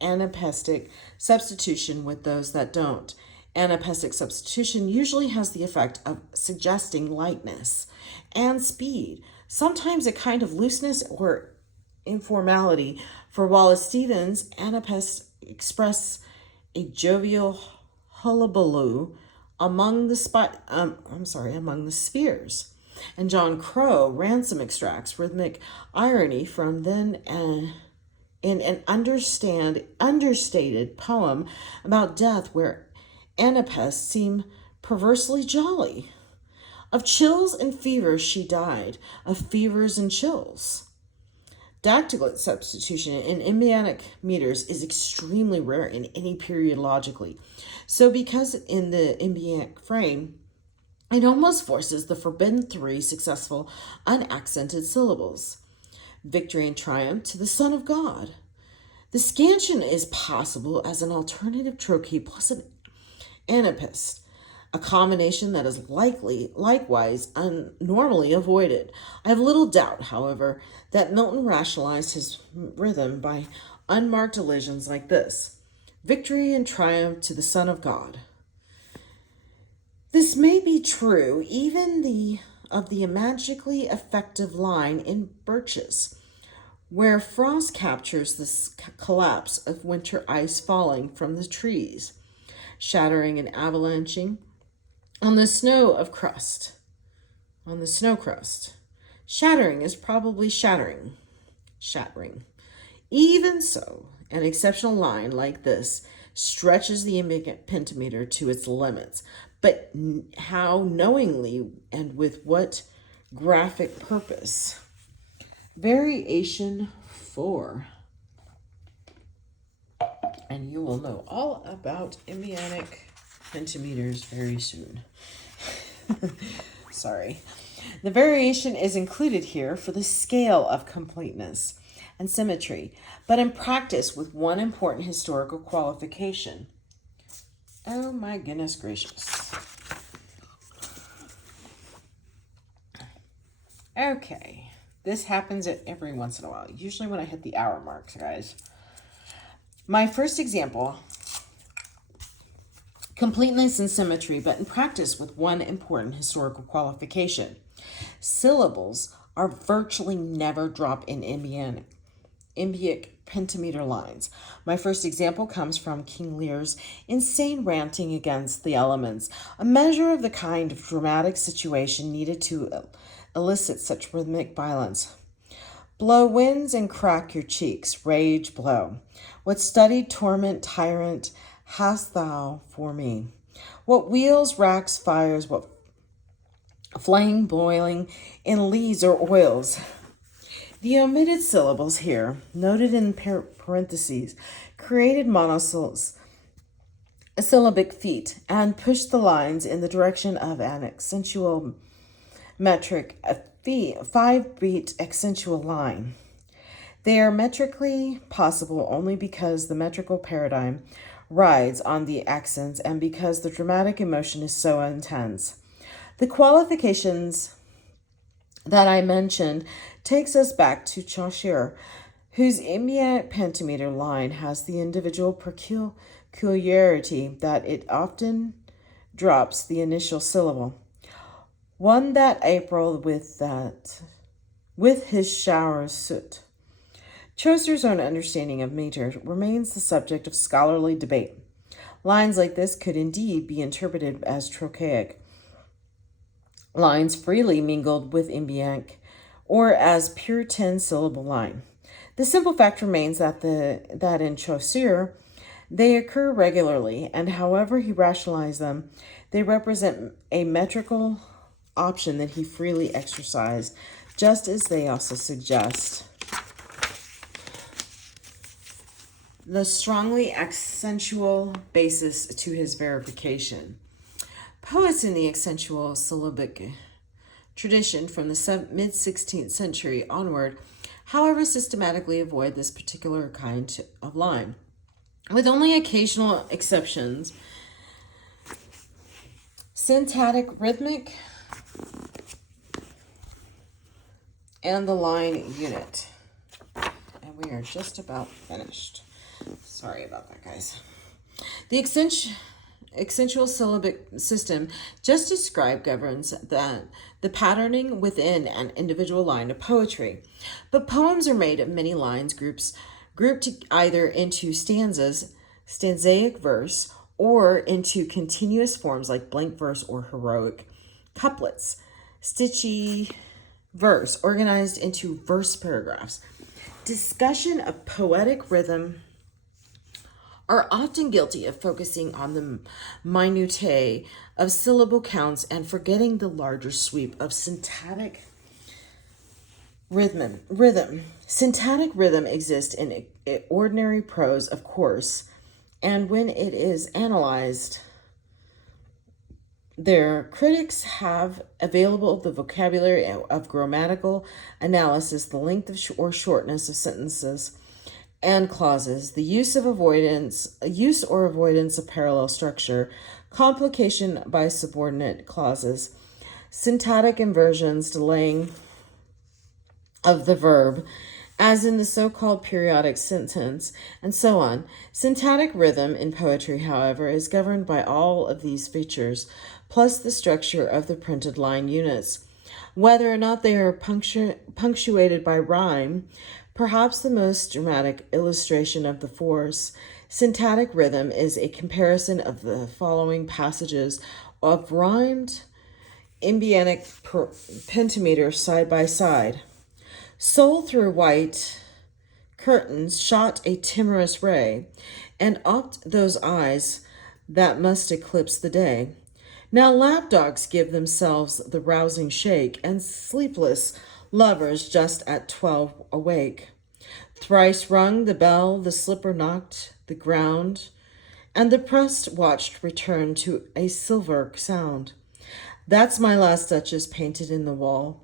anapestic substitution with those that don't. Anapestic substitution usually has the effect of suggesting lightness and speed, sometimes a kind of looseness or informality. For Wallace Stevens, anapest express a jovial hullabaloo among the spheres. And John Crow, Ransom extracts rhythmic irony from them in an understated poem about death where anapests seem perversely jolly. Of chills and fevers she died, of fevers and chills. Dactylate substitution in iambic meters is extremely rare in any period logically. So because in the iambic frame, it almost forces the forbidden 3 successful unaccented syllables. Victory and triumph to the Son of God. The scansion is possible as an alternative trochee plus an anapist, a combination that is likewise normally avoided. I have little doubt, however, that Milton rationalized his rhythm by unmarked elisions like this: victory and triumph to the Son of God. This may be true even of the magically effective line in Birches, where frost captures the collapse of winter ice falling from the trees, shattering and avalanching on the snow crust. Shattering is probably shattering. Even so, an exceptional line like this stretches the iambic pentameter to its limits, but how knowingly and with what graphic purpose? Variation 4. And you will know all about iambic pentameters very soon. Sorry. The variation is included here for the scale of completeness and symmetry, but in practice with one important historical qualification. Oh my goodness gracious. Okay. This happens every once in a while, usually when I hit the hour marks, guys. My first example, completeness and symmetry, but in practice with one important historical qualification. Syllables are virtually never dropped in iambic pentameter lines. My first example comes from King Lear's insane ranting against the elements, a measure of the kind of dramatic situation needed to elicit such rhythmic violence. Blow winds and crack your cheeks, rage blow. What studied torment, tyrant, hast thou for me? What wheels, racks, fires, what flame boiling in lees or oils? The omitted syllables here, noted in parentheses, created monosyllabic feet and pushed the lines in the direction of an accentual metric, a 5-beat accentual line. They are metrically possible only because the metrical paradigm rides on the accents and because the dramatic emotion is so intense. The qualifications that I mentioned takes us back to Chpt, whose iambic pentameter line has the individual peculiarity that it often drops the initial syllable. One that April with his showers soot. Chaucer's own understanding of meter remains the subject of scholarly debate. Lines like this could indeed be interpreted as trochaic lines freely mingled with iambic, or as pure 10-syllable line. The simple fact remains that in Chaucer they occur regularly, and however he rationalized them, they represent a metrical option that he freely exercised, just as they also suggest the strongly accentual basis to his verification. Poets in the accentual syllabic tradition from the mid-16th century onward, however, systematically avoid this particular kind of line. With only occasional exceptions, syntactic rhythmic and the line unit. And we are just about finished. Sorry about that, guys. The accentual syllabic system just described governs the patterning within an individual line of poetry. But poems are made of many lines grouped either into stanzas, stanzaic verse, or into continuous forms like blank verse or heroic couplets, stitchy verse organized into verse paragraphs. Discussion of poetic rhythm are often guilty of focusing on the minutiae of syllable counts and forgetting the larger sweep of syntactic rhythm. Syntactic rhythm exists in ordinary prose, of course, and when it is analyzed, their critics have available the vocabulary of grammatical analysis, the length of or shortness of sentences and clauses, the use or avoidance of parallel structure, complication by subordinate clauses, syntactic inversions, delaying of the verb, as in the so-called periodic sentence, and so on. Syntactic rhythm in poetry, however, is governed by all of these features, plus the structure of the printed line units. Whether or not they are punctuated by rhyme, perhaps the most dramatic illustration of the force, syntactic rhythm is a comparison of the following passages of rhymed iambic pentameter side by side. Soul through white curtains shot a timorous ray, and opt those eyes that must eclipse the day. Now lapdogs give themselves the rousing shake, and sleepless lovers just at 12 awake. Thrice rung the bell, the slipper knocked the ground, and the pressed watch returned to a silver sound. That's my last duchess painted in the wall.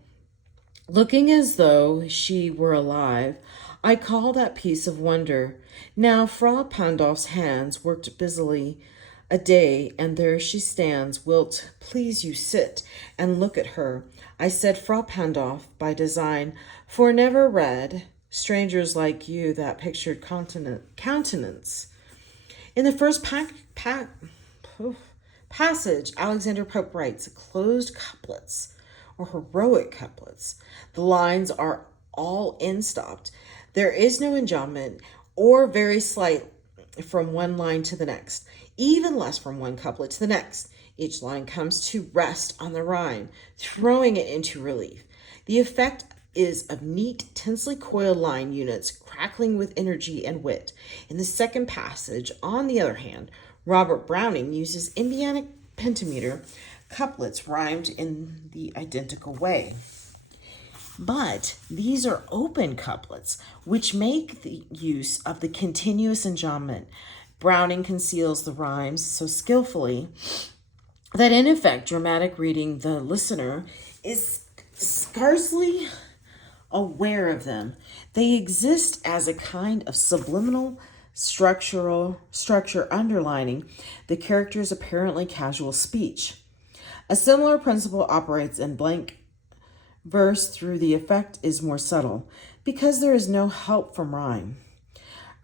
Looking as though she were alive, I call that piece of wonder. Now Frau Pandolf's hands worked busily a day, and there she stands. Wilt please you sit and look at her? I said Frau Pandolf by design, for never read strangers like you that pictured countenance. In the first passage, Alexander Pope writes closed couplets or heroic couplets. The lines are all in-stopped. There is no enjambment or very slight from one line to the next, even less from one couplet to the next. Each line comes to rest on the rhyme, throwing it into relief. The effect is of neat, tensely coiled line units crackling with energy and wit. In the second passage, on the other hand, Robert Browning uses iambic pentameter couplets rhymed in the identical way. But these are open couplets, which make the use of the continuous enjambment. Browning conceals the rhymes so skillfully that in effect, dramatic reading, the listener is scarcely aware of them. They exist as a kind of subliminal structure underlining the character's apparently casual speech. A similar principle operates in blank verse, through the effect is more subtle, because there is no help from rhyme.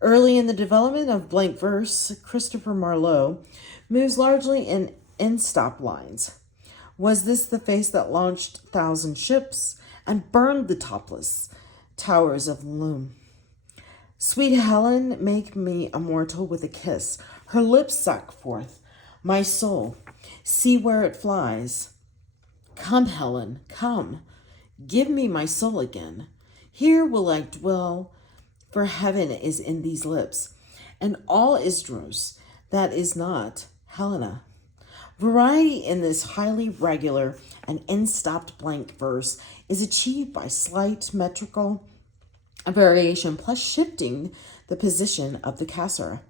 Early in the development of blank verse, Christopher Marlowe moves largely in end-stop lines. Was this the face that launched 1,000 ships and burned the topless towers of loom? Sweet Helen, make me immortal with a kiss. Her lips suck forth my soul. See where it flies. Come, Helen, come. Give me my soul again. Here will I dwell, for heaven is in these lips, and all Isdros that is not Helena. Variety in this highly regular and in-stopped blank verse is achieved by slight metrical variation plus shifting the position of the cassera.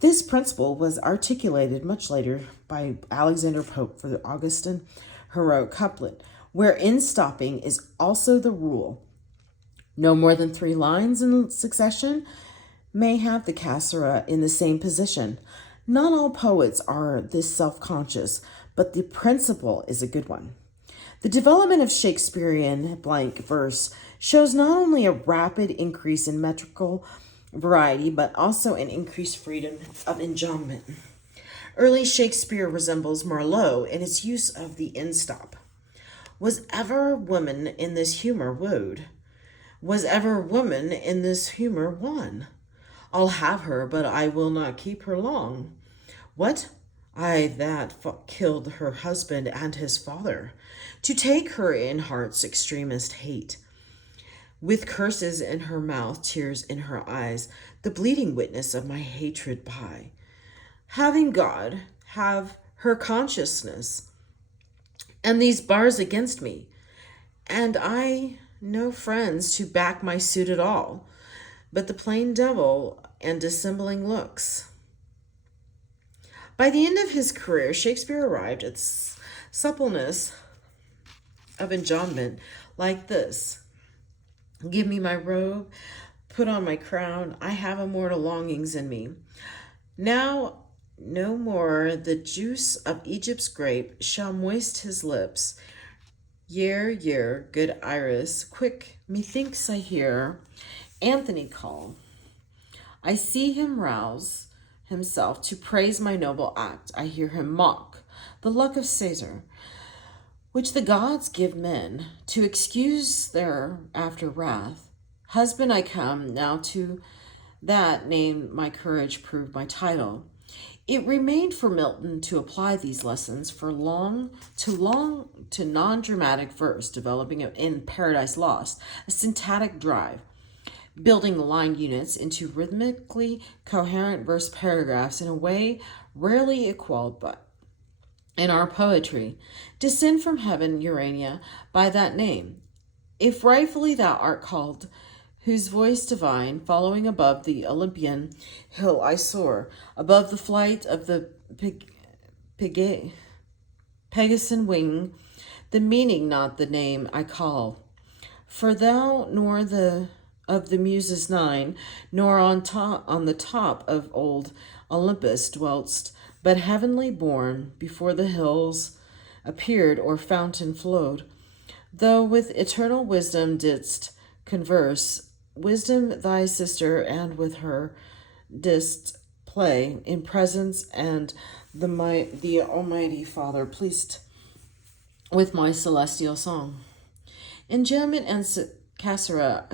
This principle was articulated much later by Alexander Pope for the Augustan heroic couplet, where in-stopping is also the rule. No more than 3 lines in succession may have the cassera in the same position. Not all poets are this self-conscious, but the principle is a good one. The development of Shakespearean blank verse shows not only a rapid increase in metrical variety, but also an increased freedom of enjambment. Early Shakespeare resembles Marlowe in its use of the in-stop. Was ever woman in this humor wooed? Was ever woman in this humor won? I'll have her, but I will not keep her long. What? I that killed her husband and his father, to take her in heart's extremest hate. with curses in her mouth, tears in her eyes, the bleeding witness of my hatred by. Having God have her consciousness, and these bars against me, and I no friends to back my suit at all, but the plain devil and dissembling looks. By the end of his career, Shakespeare arrived at suppleness of enjambment like this. Give me my robe, put on my crown, I have immortal longings in me. Now no more the juice of Egypt's grape shall moist his lips. Year, good Iris, quick, methinks I hear Anthony call. I see him rouse himself to praise my noble act. I hear him mock the luck of Caesar, which the gods give men to excuse their after wrath. Husband, I come now to that name my courage proved my title. It remained for Milton to apply these lessons for long to non-dramatic verse, developing in Paradise Lost a syntactic drive, building line units into rhythmically coherent verse paragraphs in a way rarely equaled by in our poetry. Descend from heaven, Urania, by that name, if rightfully thou art called, whose voice divine, following above the Olympian hill I soar, above the flight of the Pegasus wing, the meaning not the name I call. For thou nor the of the Muses nine, nor on the top of old Olympus dweltst, but heavenly born, before the hills appeared or fountain flowed, though with eternal wisdom didst converse, wisdom thy sister, and with her didst play in presence, and the Almighty Father pleased with my celestial song. Enjambment and cassera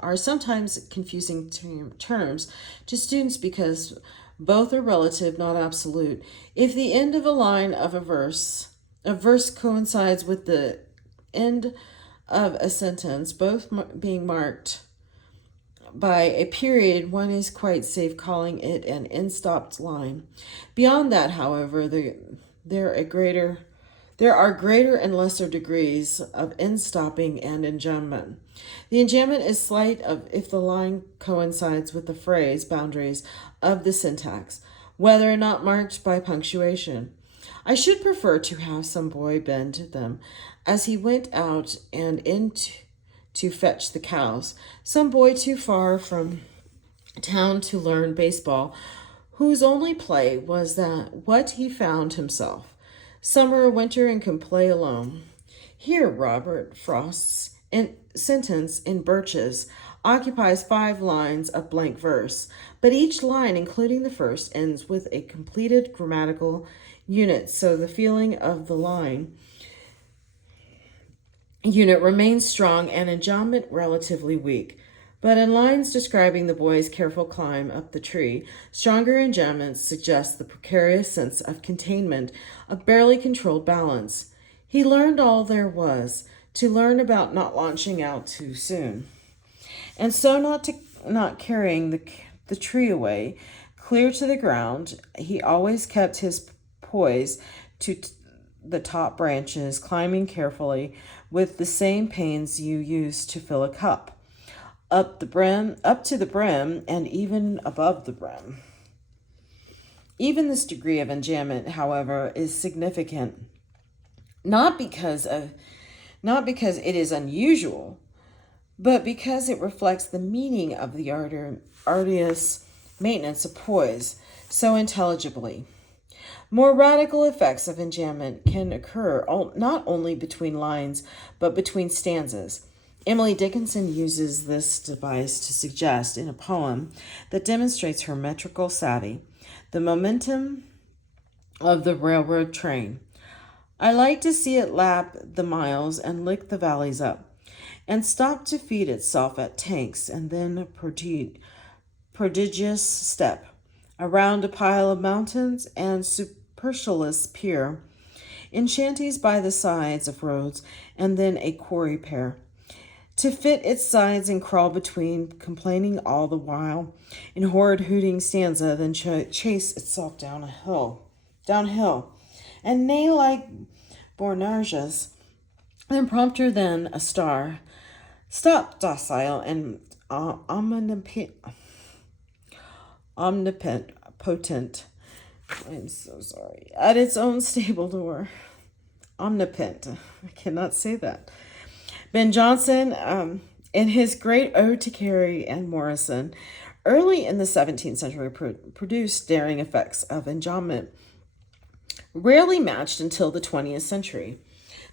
are sometimes confusing terms to students because both are relative, not absolute. If the end of a line of a verse coincides with the end of a sentence, both being marked by a period, one is quite safe calling it an end-stopped line. Beyond that, however, there are greater and lesser degrees of end-stopping and enjambment. The enjambment is slight if the line coincides with the phrase boundaries of the syntax, whether or not marked by punctuation. I should prefer to have some boy bend them as he went out and in to fetch the cows, some boy too far from town to learn baseball, whose only play was that what he found himself, summer or winter, and can play alone. Here Robert Frost's sentence in Birches occupies 5 lines of blank verse, but each line, including the first, ends with a completed grammatical unit, so the feeling of the line unit remains strong and enjambment relatively weak. But in lines describing the boy's careful climb up the tree, stronger enjambments suggest the precarious sense of containment, of barely controlled balance. He learned all there was to learn about not launching out too soon, and so not carrying the tree away clear to the ground. He always kept his poise to the top branches, climbing carefully with the same pains you use to fill a cup, up to the brim, and even above the brim. Even this degree of enjambment, however, is significant, not because it is unusual, but because it reflects the meaning of the arduous maintenance of poise so intelligibly. More radical effects of enjambment can occur not only between lines, but between stanzas. Emily Dickinson uses this device to suggest in a poem that demonstrates her metrical savvy, the momentum of the railroad train. I like to see it lap the miles and lick the valleys up, and stop to feed itself at tanks, and then prodigious step around a pile of mountains and supercilious pier, in shanties by the sides of roads, and then a quarry pair. to fit its sides and crawl between, complaining all the while in horrid hooting stanza, then chase itself downhill, and neigh like Bornarges, then prompter than a star, stop docile and omnipotent. I'm so sorry. At its own stable door. Omnipotent. I cannot say that. Ben Jonson, in his great Ode to Carey and Morrison, early in the 17th century, produced daring effects of enjambment, rarely matched until the 20th century,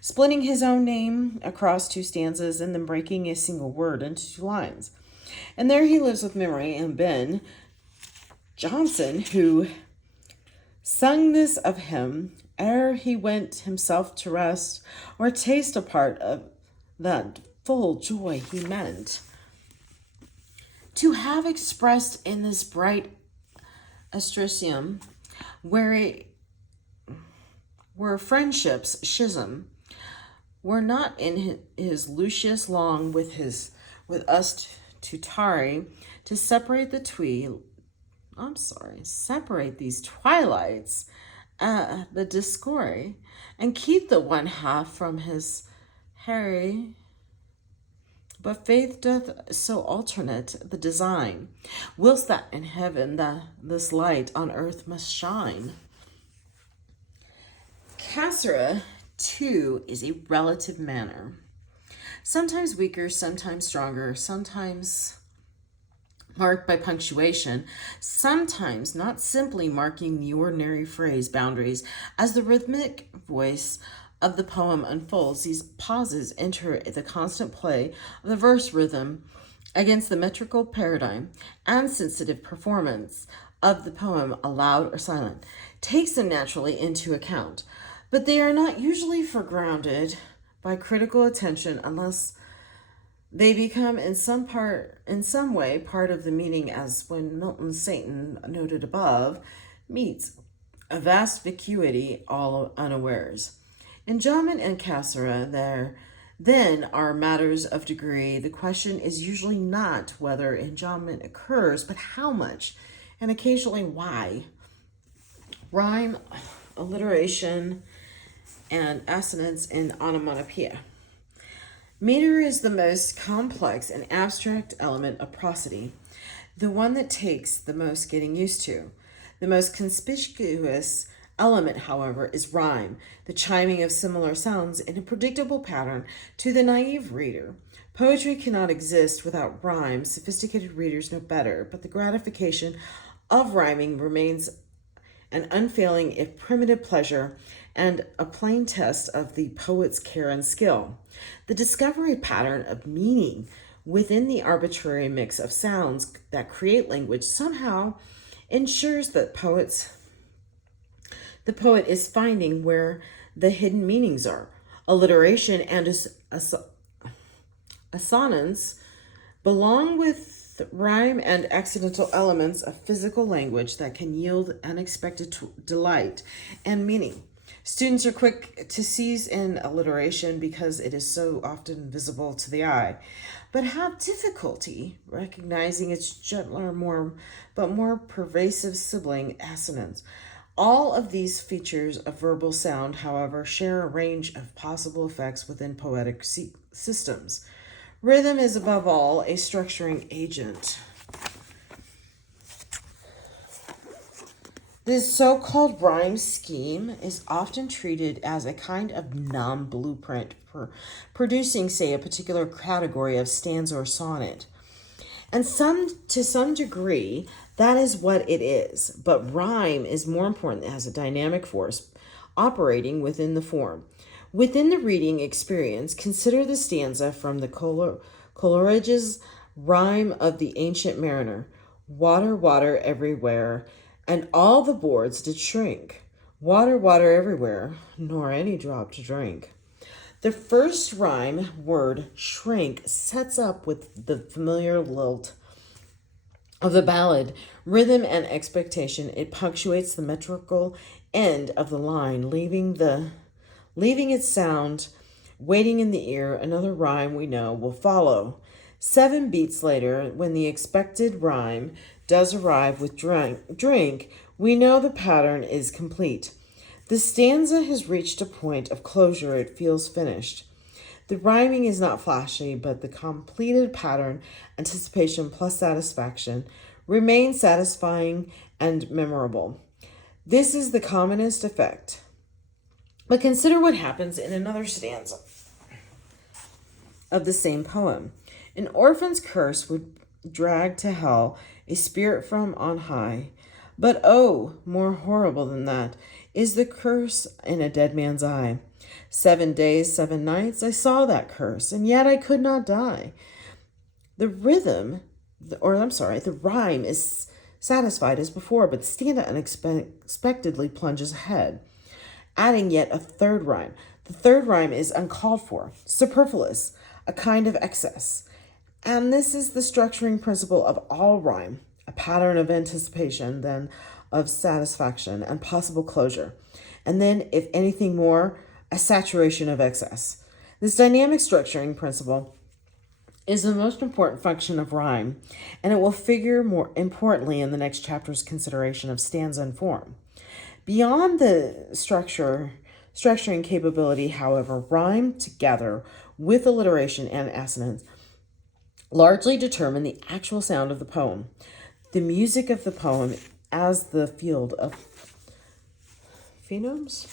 splitting his own name across two stanzas and then breaking a single word into two lines. And there he lives with memory, and Ben Jonson, who sung this of him ere he went himself to rest, or taste a part of that full joy he meant to have expressed in this bright astricium, where friendship's schism were not in his Lucius Long with us to tarry to separate separate these twilights, the discord, and keep the one half from his Harry. But faith doth so alternate the design, whilst that in heaven this light on earth must shine. Cassera, too, is a relative manner, sometimes weaker, sometimes stronger, sometimes marked by punctuation, sometimes not simply marking the ordinary phrase boundaries. As the rhythmic voice of the poem unfolds, these pauses enter the constant play of the verse rhythm against the metrical paradigm, and sensitive performance of the poem, aloud or silent, takes them naturally into account. But they are not usually foregrounded by critical attention unless they become in some way part of the meaning, as when Milton's Satan, noted above, meets a vast vacuity all unawares. Enjambment and cassera there then are matters of degree. The question is usually not whether enjambment occurs, but how much, and occasionally why. Rhyme, alliteration, and assonance in onomatopoeia. Meter is the most complex and abstract element of prosody, the one that takes the most getting used to. The most conspicuous element, however, is rhyme, the chiming of similar sounds in a predictable pattern to the naive reader. Poetry cannot exist without rhyme. Sophisticated readers know better, but the gratification of rhyming remains an unfailing, if primitive, pleasure and a plain test of the poet's care and skill. The discovery pattern of meaning within the arbitrary mix of sounds that create language somehow ensures that the poet is finding where the hidden meanings are. Alliteration and assonance belong with rhyme and accidental elements of physical language that can yield unexpected delight and meaning. Students are quick to seize in alliteration because it is so often visible to the eye, but have difficulty recognizing its gentler, more pervasive sibling, assonance. All of these features of verbal sound, however, share a range of possible effects within poetic systems. Rhythm is, above all, a structuring agent. This so-called rhyme scheme is often treated as a kind of numb blueprint for producing, say, a particular category of stanza or sonnet. And to some degree, that is what it is. But rhyme is more important as a dynamic force operating within the form. Within the reading experience, consider the stanza from the Coleridge's Rhyme of the Ancient Mariner. Water, water everywhere, and all the boards did shrink. Water, water everywhere, nor any drop to drink. The first rhyme word, shrink, sets up with the familiar lilt of the ballad, rhythm and expectation. It punctuates the metrical end of the line, leaving its sound Waiting in the ear, another rhyme we know will follow. 7 beats later, when the expected rhyme does arrive with drink, we know the pattern is complete. The stanza has reached a point of closure, it feels finished. The rhyming is not flashy, but the completed pattern, anticipation plus satisfaction, remains satisfying and memorable. This is the commonest effect. But consider what happens in another stanza of the same poem. An orphan's curse would drag to hell a spirit from on high. But oh, more horrible than that is the curse in a dead man's eye. 7 days, 7 nights, I saw that curse, and yet I could not die. The rhyme is satisfied as before, but the stanza unexpectedly plunges ahead, adding yet a third rhyme. The third rhyme is uncalled for, superfluous, a kind of excess. And this is the structuring principle of all rhyme, a pattern of anticipation, then of satisfaction and possible closure. And then, if anything more, a saturation of excess. This dynamic structuring principle is the most important function of rhyme, and it will figure more importantly in the next chapter's consideration of stanza and form. Beyond the structuring capability, however, rhyme together with alliteration and assonance largely determine the actual sound of the poem. The music of the poem as the field of phonemes.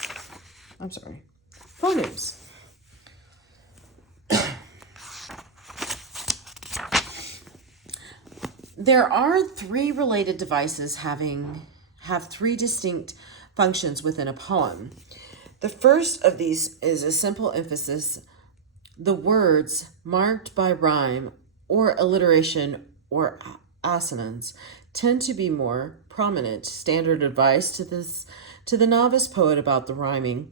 There are 3 related devices have 3 distinct functions within a poem. The first of these is a simple emphasis. The words marked by rhyme or alliteration or assonance tend to be more prominent. Standard advice to the novice poet about the rhyming: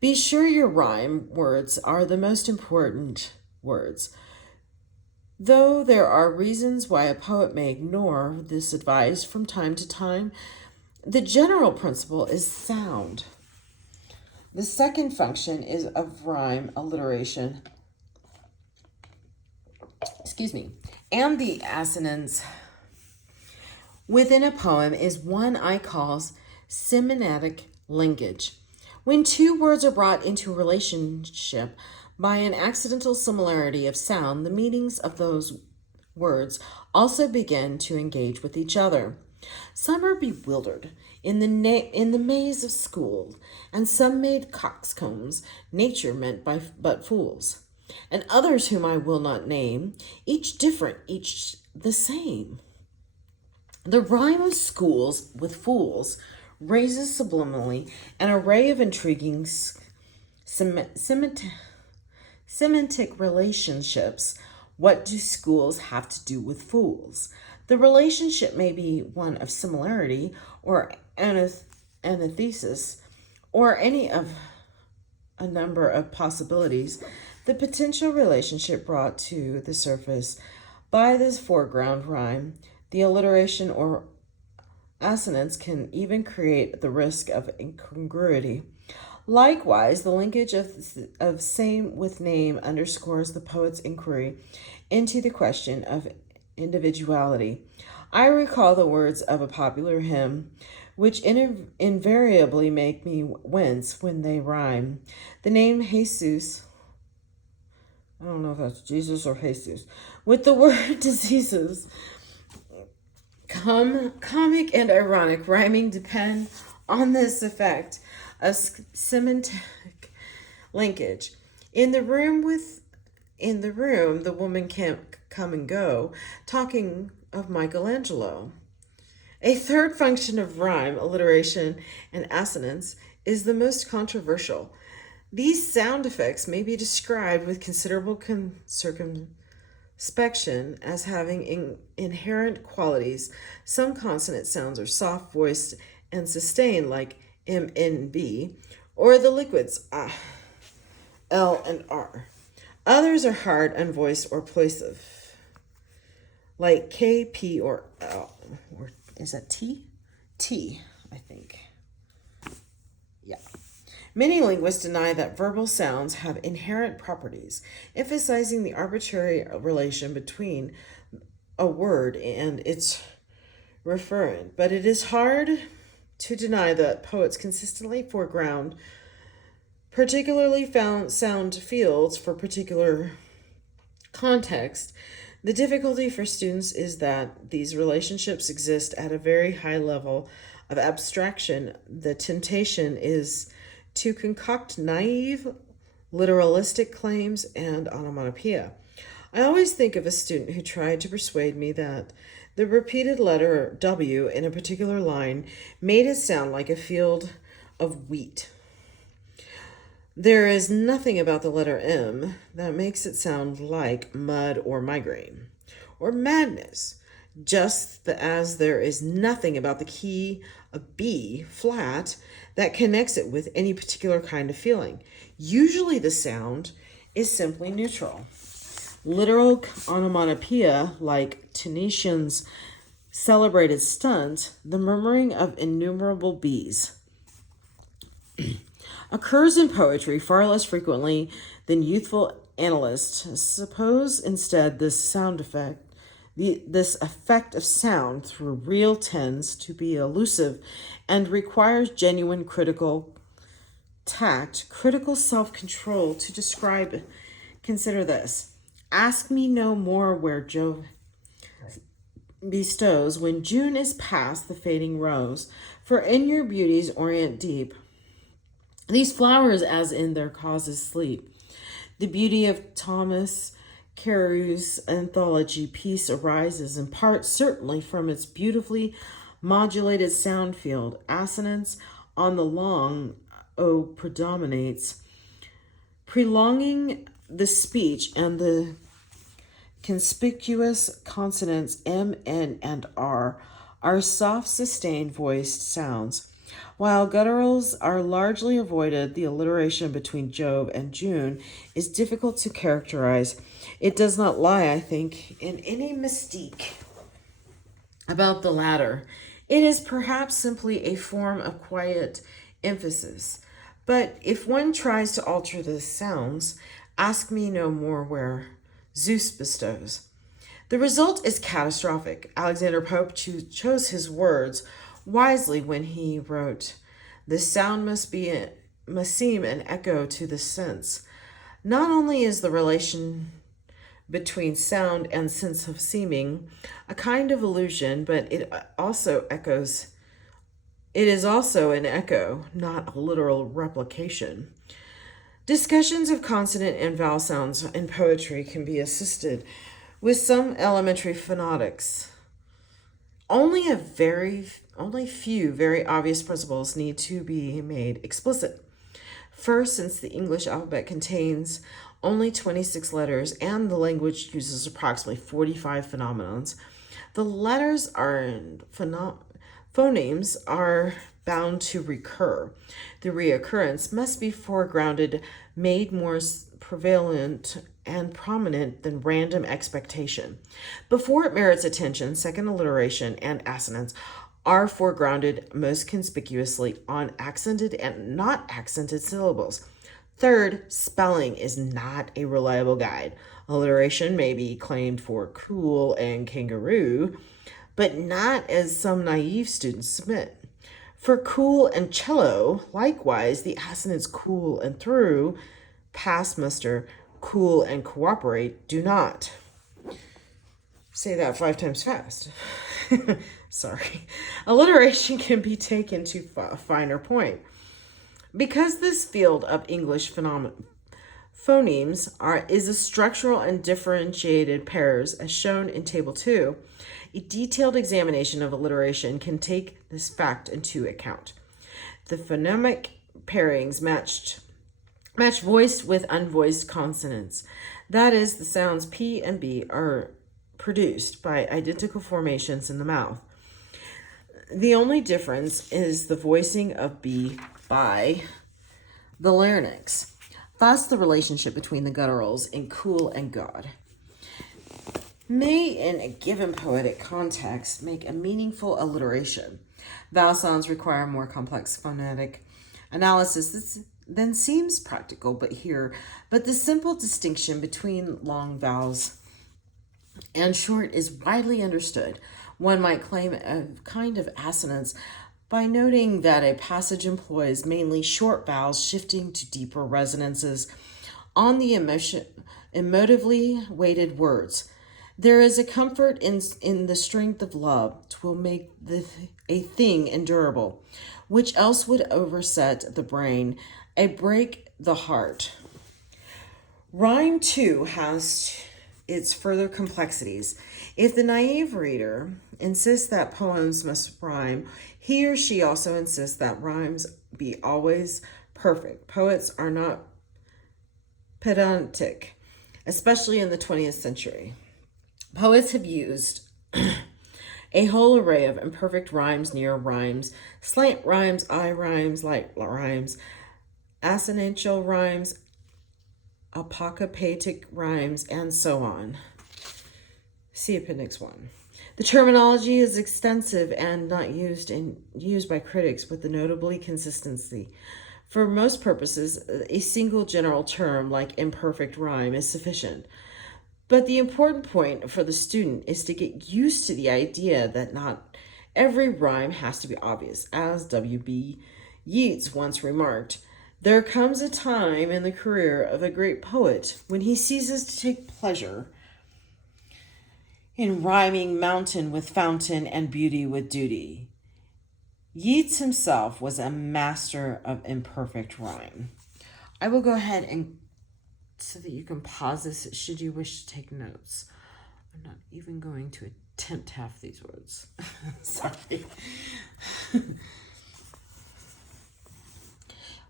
be sure your rhyme words are the most important words. Though there are reasons why a poet may ignore this advice from time to time, the general principle is sound. The second function is of rhyme, alliteration, and the assonance within a poem is one I call semantic linkage. When 2 words are brought into a relationship by an accidental similarity of sound, the meanings of those words also begin to engage with each other. Some are bewildered in the maze of school, and some made coxcombs, nature meant by but fools, and others whom I will not name, each different, each the same. The rhyme of schools with fools raises subliminally an array of intriguing semantic relationships. What do schools have to do with fools? The relationship may be one of similarity or antithesis, or any of a number of possibilities. The potential relationship brought to the surface by this foreground rhyme, the alliteration or assonance, can even create the risk of incongruity. Likewise, the linkage of same with name underscores the poet's inquiry into the question of individuality. I recall the words of a popular hymn, which invariably make me wince when they rhyme. The name Jesus, I don't know if that's Jesus or Jesus, with the word diseases, comic and ironic rhyming depend on this effect of semantic linkage. In the room, the woman can't come and go, talking of Michelangelo. A third function of rhyme, alliteration, and assonance is the most controversial. These sound effects may be described with considerable circumspection as having inherent qualities. Some consonant sounds are soft-voiced and sustained, like M, N, B, or the liquids L and R. Others are hard, unvoiced, or plosive, like K, P, or L. Or is that T? T, I think. Yeah. Many linguists deny that verbal sounds have inherent properties, emphasizing the arbitrary relation between a word and its referent. But it is hard to deny that poets consistently foreground particularly found sound fields for particular context. The difficulty for students is that these relationships exist at a very high level of abstraction. The temptation is to concoct naive, literalistic claims and onomatopoeia. I always think of a student who tried to persuade me that the repeated letter W in a particular line made it sound like a field of wheat. There is nothing about the letter M that makes it sound like mud or migraine or madness, just as there is nothing about the key of B flat that connects it with any particular kind of feeling. Usually the sound is simply neutral. Literal onomatopoeia, like Tunisian's celebrated stunt, the murmuring of innumerable bees, occurs in poetry far less frequently than youthful analysts suppose. Instead, this effect of sound through real tends to be elusive and requires genuine critical tact, critical self-control to describe it. Consider this. Ask me no more where Jove bestows when June is past the fading rose, for in your beauties orient deep these flowers as in their causes sleep. The beauty of Thomas Carew's anthology piece arises in part certainly from its beautifully modulated sound field. Assonance on the long O predominates, prolonging the speech, and the conspicuous consonants M, N, and R are soft, sustained voiced sounds. While gutturals are largely avoided, the alliteration between Jove and June is difficult to characterize. It does not lie, I think, in any mystique about the latter. It is perhaps simply a form of quiet emphasis. But if one tries to alter the sounds, ask me no more where Zeus bestows. The result is catastrophic. Alexander Pope chose his words wisely when he wrote, "The sound must seem an echo to the sense." Not only is the relation between sound and sense of seeming a kind of illusion, but it is also an echo, not a literal replication. Discussions of consonant and vowel sounds in poetry can be assisted with some elementary phonetics. Only few very obvious principles need to be made explicit. First, since the English alphabet contains only 26 letters and the language uses approximately 45 phonemes, the letters phonemes are bound to recur. The reoccurrence must be foregrounded, made more prevalent and prominent than random expectation. Before it merits attention, second alliteration and assonance are foregrounded most conspicuously on accented and not accented syllables. Third, spelling is not a reliable guide. Alliteration may be claimed for cool and kangaroo, but not as some naive students submit. For cool and cello, likewise, the assonants cool and through, pass muster, cool and cooperate do not. Say that 5 times fast. Sorry. Alliteration can be taken to a finer point. Because this field of English phonemes is a structural and differentiated pairs, as shown in Table 2, a detailed examination of alliteration can take this fact into account. The phonemic pairings match voiced with unvoiced consonants. That is, the sounds P and B are produced by identical formations in the mouth. The only difference is the voicing of B by the larynx. Thus, the relationship between the gutturals in cool and god may, in a given poetic context, make a meaningful alliteration. Vowel sounds require more complex phonetic analysis. than seems practical but the simple distinction between long vowels and short is widely understood. One might claim a kind of assonance by noting that a passage employs mainly short vowels shifting to deeper resonances on the emotively weighted words. There is a comfort in the strength of love will make a thing endurable, which else would overset the brain, a break the heart. Rhyme, too, has its further complexities. If the naive reader insists that poems must rhyme, he or she also insists that rhymes be always perfect. Poets are not pedantic, especially in the 20th century. Poets have used a whole array of imperfect rhymes, near rhymes, slant rhymes, eye rhymes, light rhymes, assonantial rhymes, apocopatic rhymes, and so on. See Appendix 1. The terminology is extensive and not used by critics with the notably consistency. For most purposes, a single general term like imperfect rhyme is sufficient. But the important point for the student is to get used to the idea that not every rhyme has to be obvious. As W.B. Yeats once remarked, there comes a time in the career of a great poet when he ceases to take pleasure in rhyming mountain with fountain and beauty with duty. Yeats himself was a master of imperfect rhyme. I will go ahead and so that you can pause this should you wish to take notes. I'm not even going to attempt half these words. Sorry.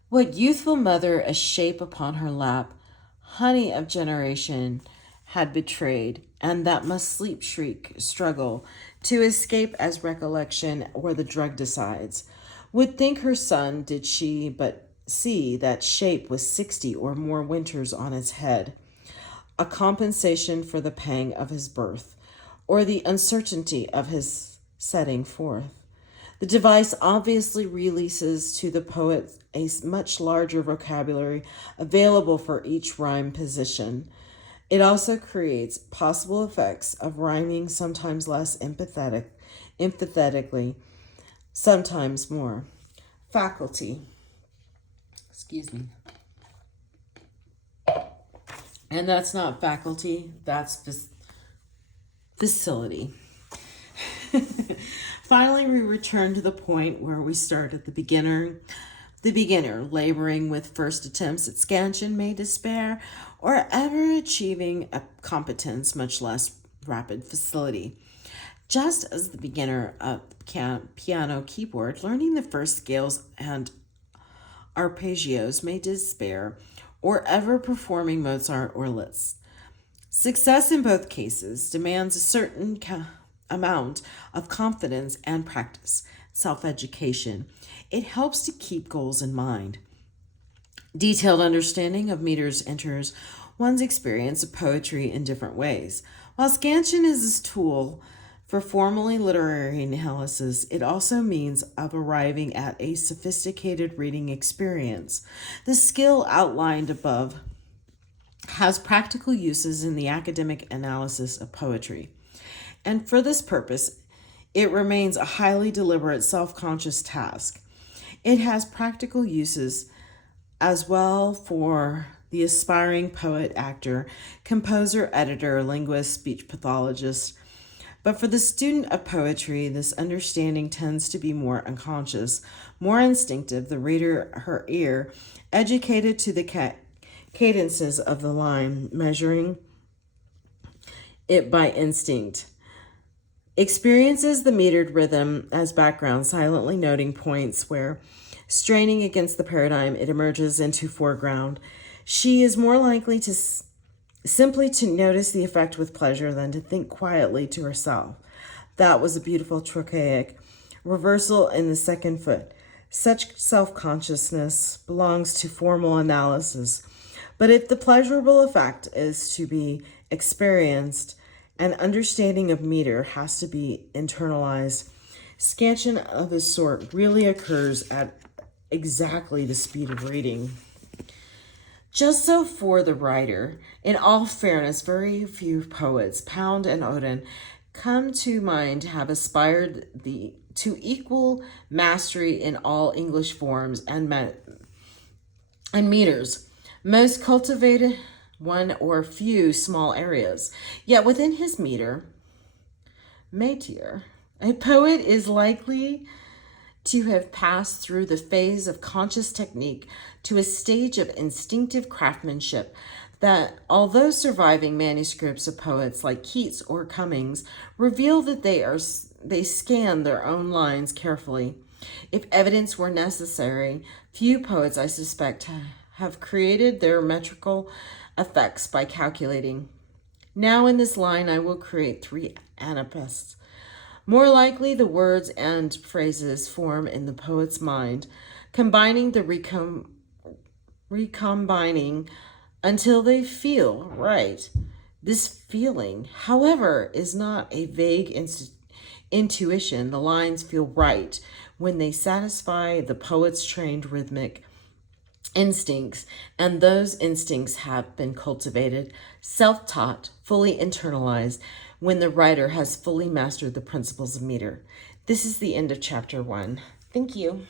What youthful mother a shape upon her lap, honey of generation, had betrayed, and that must sleep, shriek, struggle, to escape as recollection or the drug decides, would think her son did she but see that shape with 60 or more winters on its head, a compensation for the pang of his birth, or the uncertainty of his setting forth. The device obviously releases to the poet a much larger vocabulary available for each rhyme position. It also creates possible effects of rhyming, sometimes less emphatically, sometimes more. Faculty. Excuse me. And that's not faculty, that's facility. Finally, we return to the point where we start at the beginner. The beginner, laboring with first attempts at scansion, may despair, or ever achieving a competence, much less rapid facility. Just as the beginner of piano keyboard, learning the first scales and arpeggios may despair, or ever performing Mozart or Liszt. Success in both cases demands a certain amount of confidence and practice, self-education. It helps to keep goals in mind. Detailed understanding of meters enters one's experience of poetry in different ways. While scansion is a tool for formally literary analysis, it also means of arriving at a sophisticated reading experience. The skill outlined above has practical uses in the academic analysis of poetry. And for this purpose, it remains a highly deliberate, self-conscious task. It has practical uses as well for the aspiring poet, actor, composer, editor, linguist, speech pathologist. But for the student of poetry, this understanding tends to be more unconscious, more instinctive, the reader, her ear, educated to the cadences of the line, measuring it by instinct. Experiences the metered rhythm as background, silently noting points where, straining against the paradigm, it emerges into foreground. She is more likely to simply to notice the effect with pleasure than to think quietly to herself. That was a beautiful trochaic reversal in the second foot. Such self-consciousness belongs to formal analysis. But if the pleasurable effect is to be experienced, an understanding of meter has to be internalized. Scansion of this sort really occurs at exactly the speed of reading. Just so for the writer, in all fairness, very few poets, Pound and Odin, come to mind have aspired to equal mastery in all English forms and meters. Most cultivated one or few small areas. Yet within his métier, a poet is likely to have passed through the phase of conscious technique to a stage of instinctive craftsmanship that, although surviving manuscripts of poets like Keats or Cummings reveal that they scan their own lines carefully. If evidence were necessary, few poets, I suspect, have created their metrical effects by calculating. Now in this line I will create 3 anapaests. More likely, the words and phrases form in the poet's mind, combining the recombining until they feel right. This feeling, however, is not a vague intuition. The lines feel right when they satisfy the poet's trained rhythmic instincts, and those instincts have been cultivated, self-taught, fully internalized, when the writer has fully mastered the principles of meter. This is the end of chapter 1. Thank you.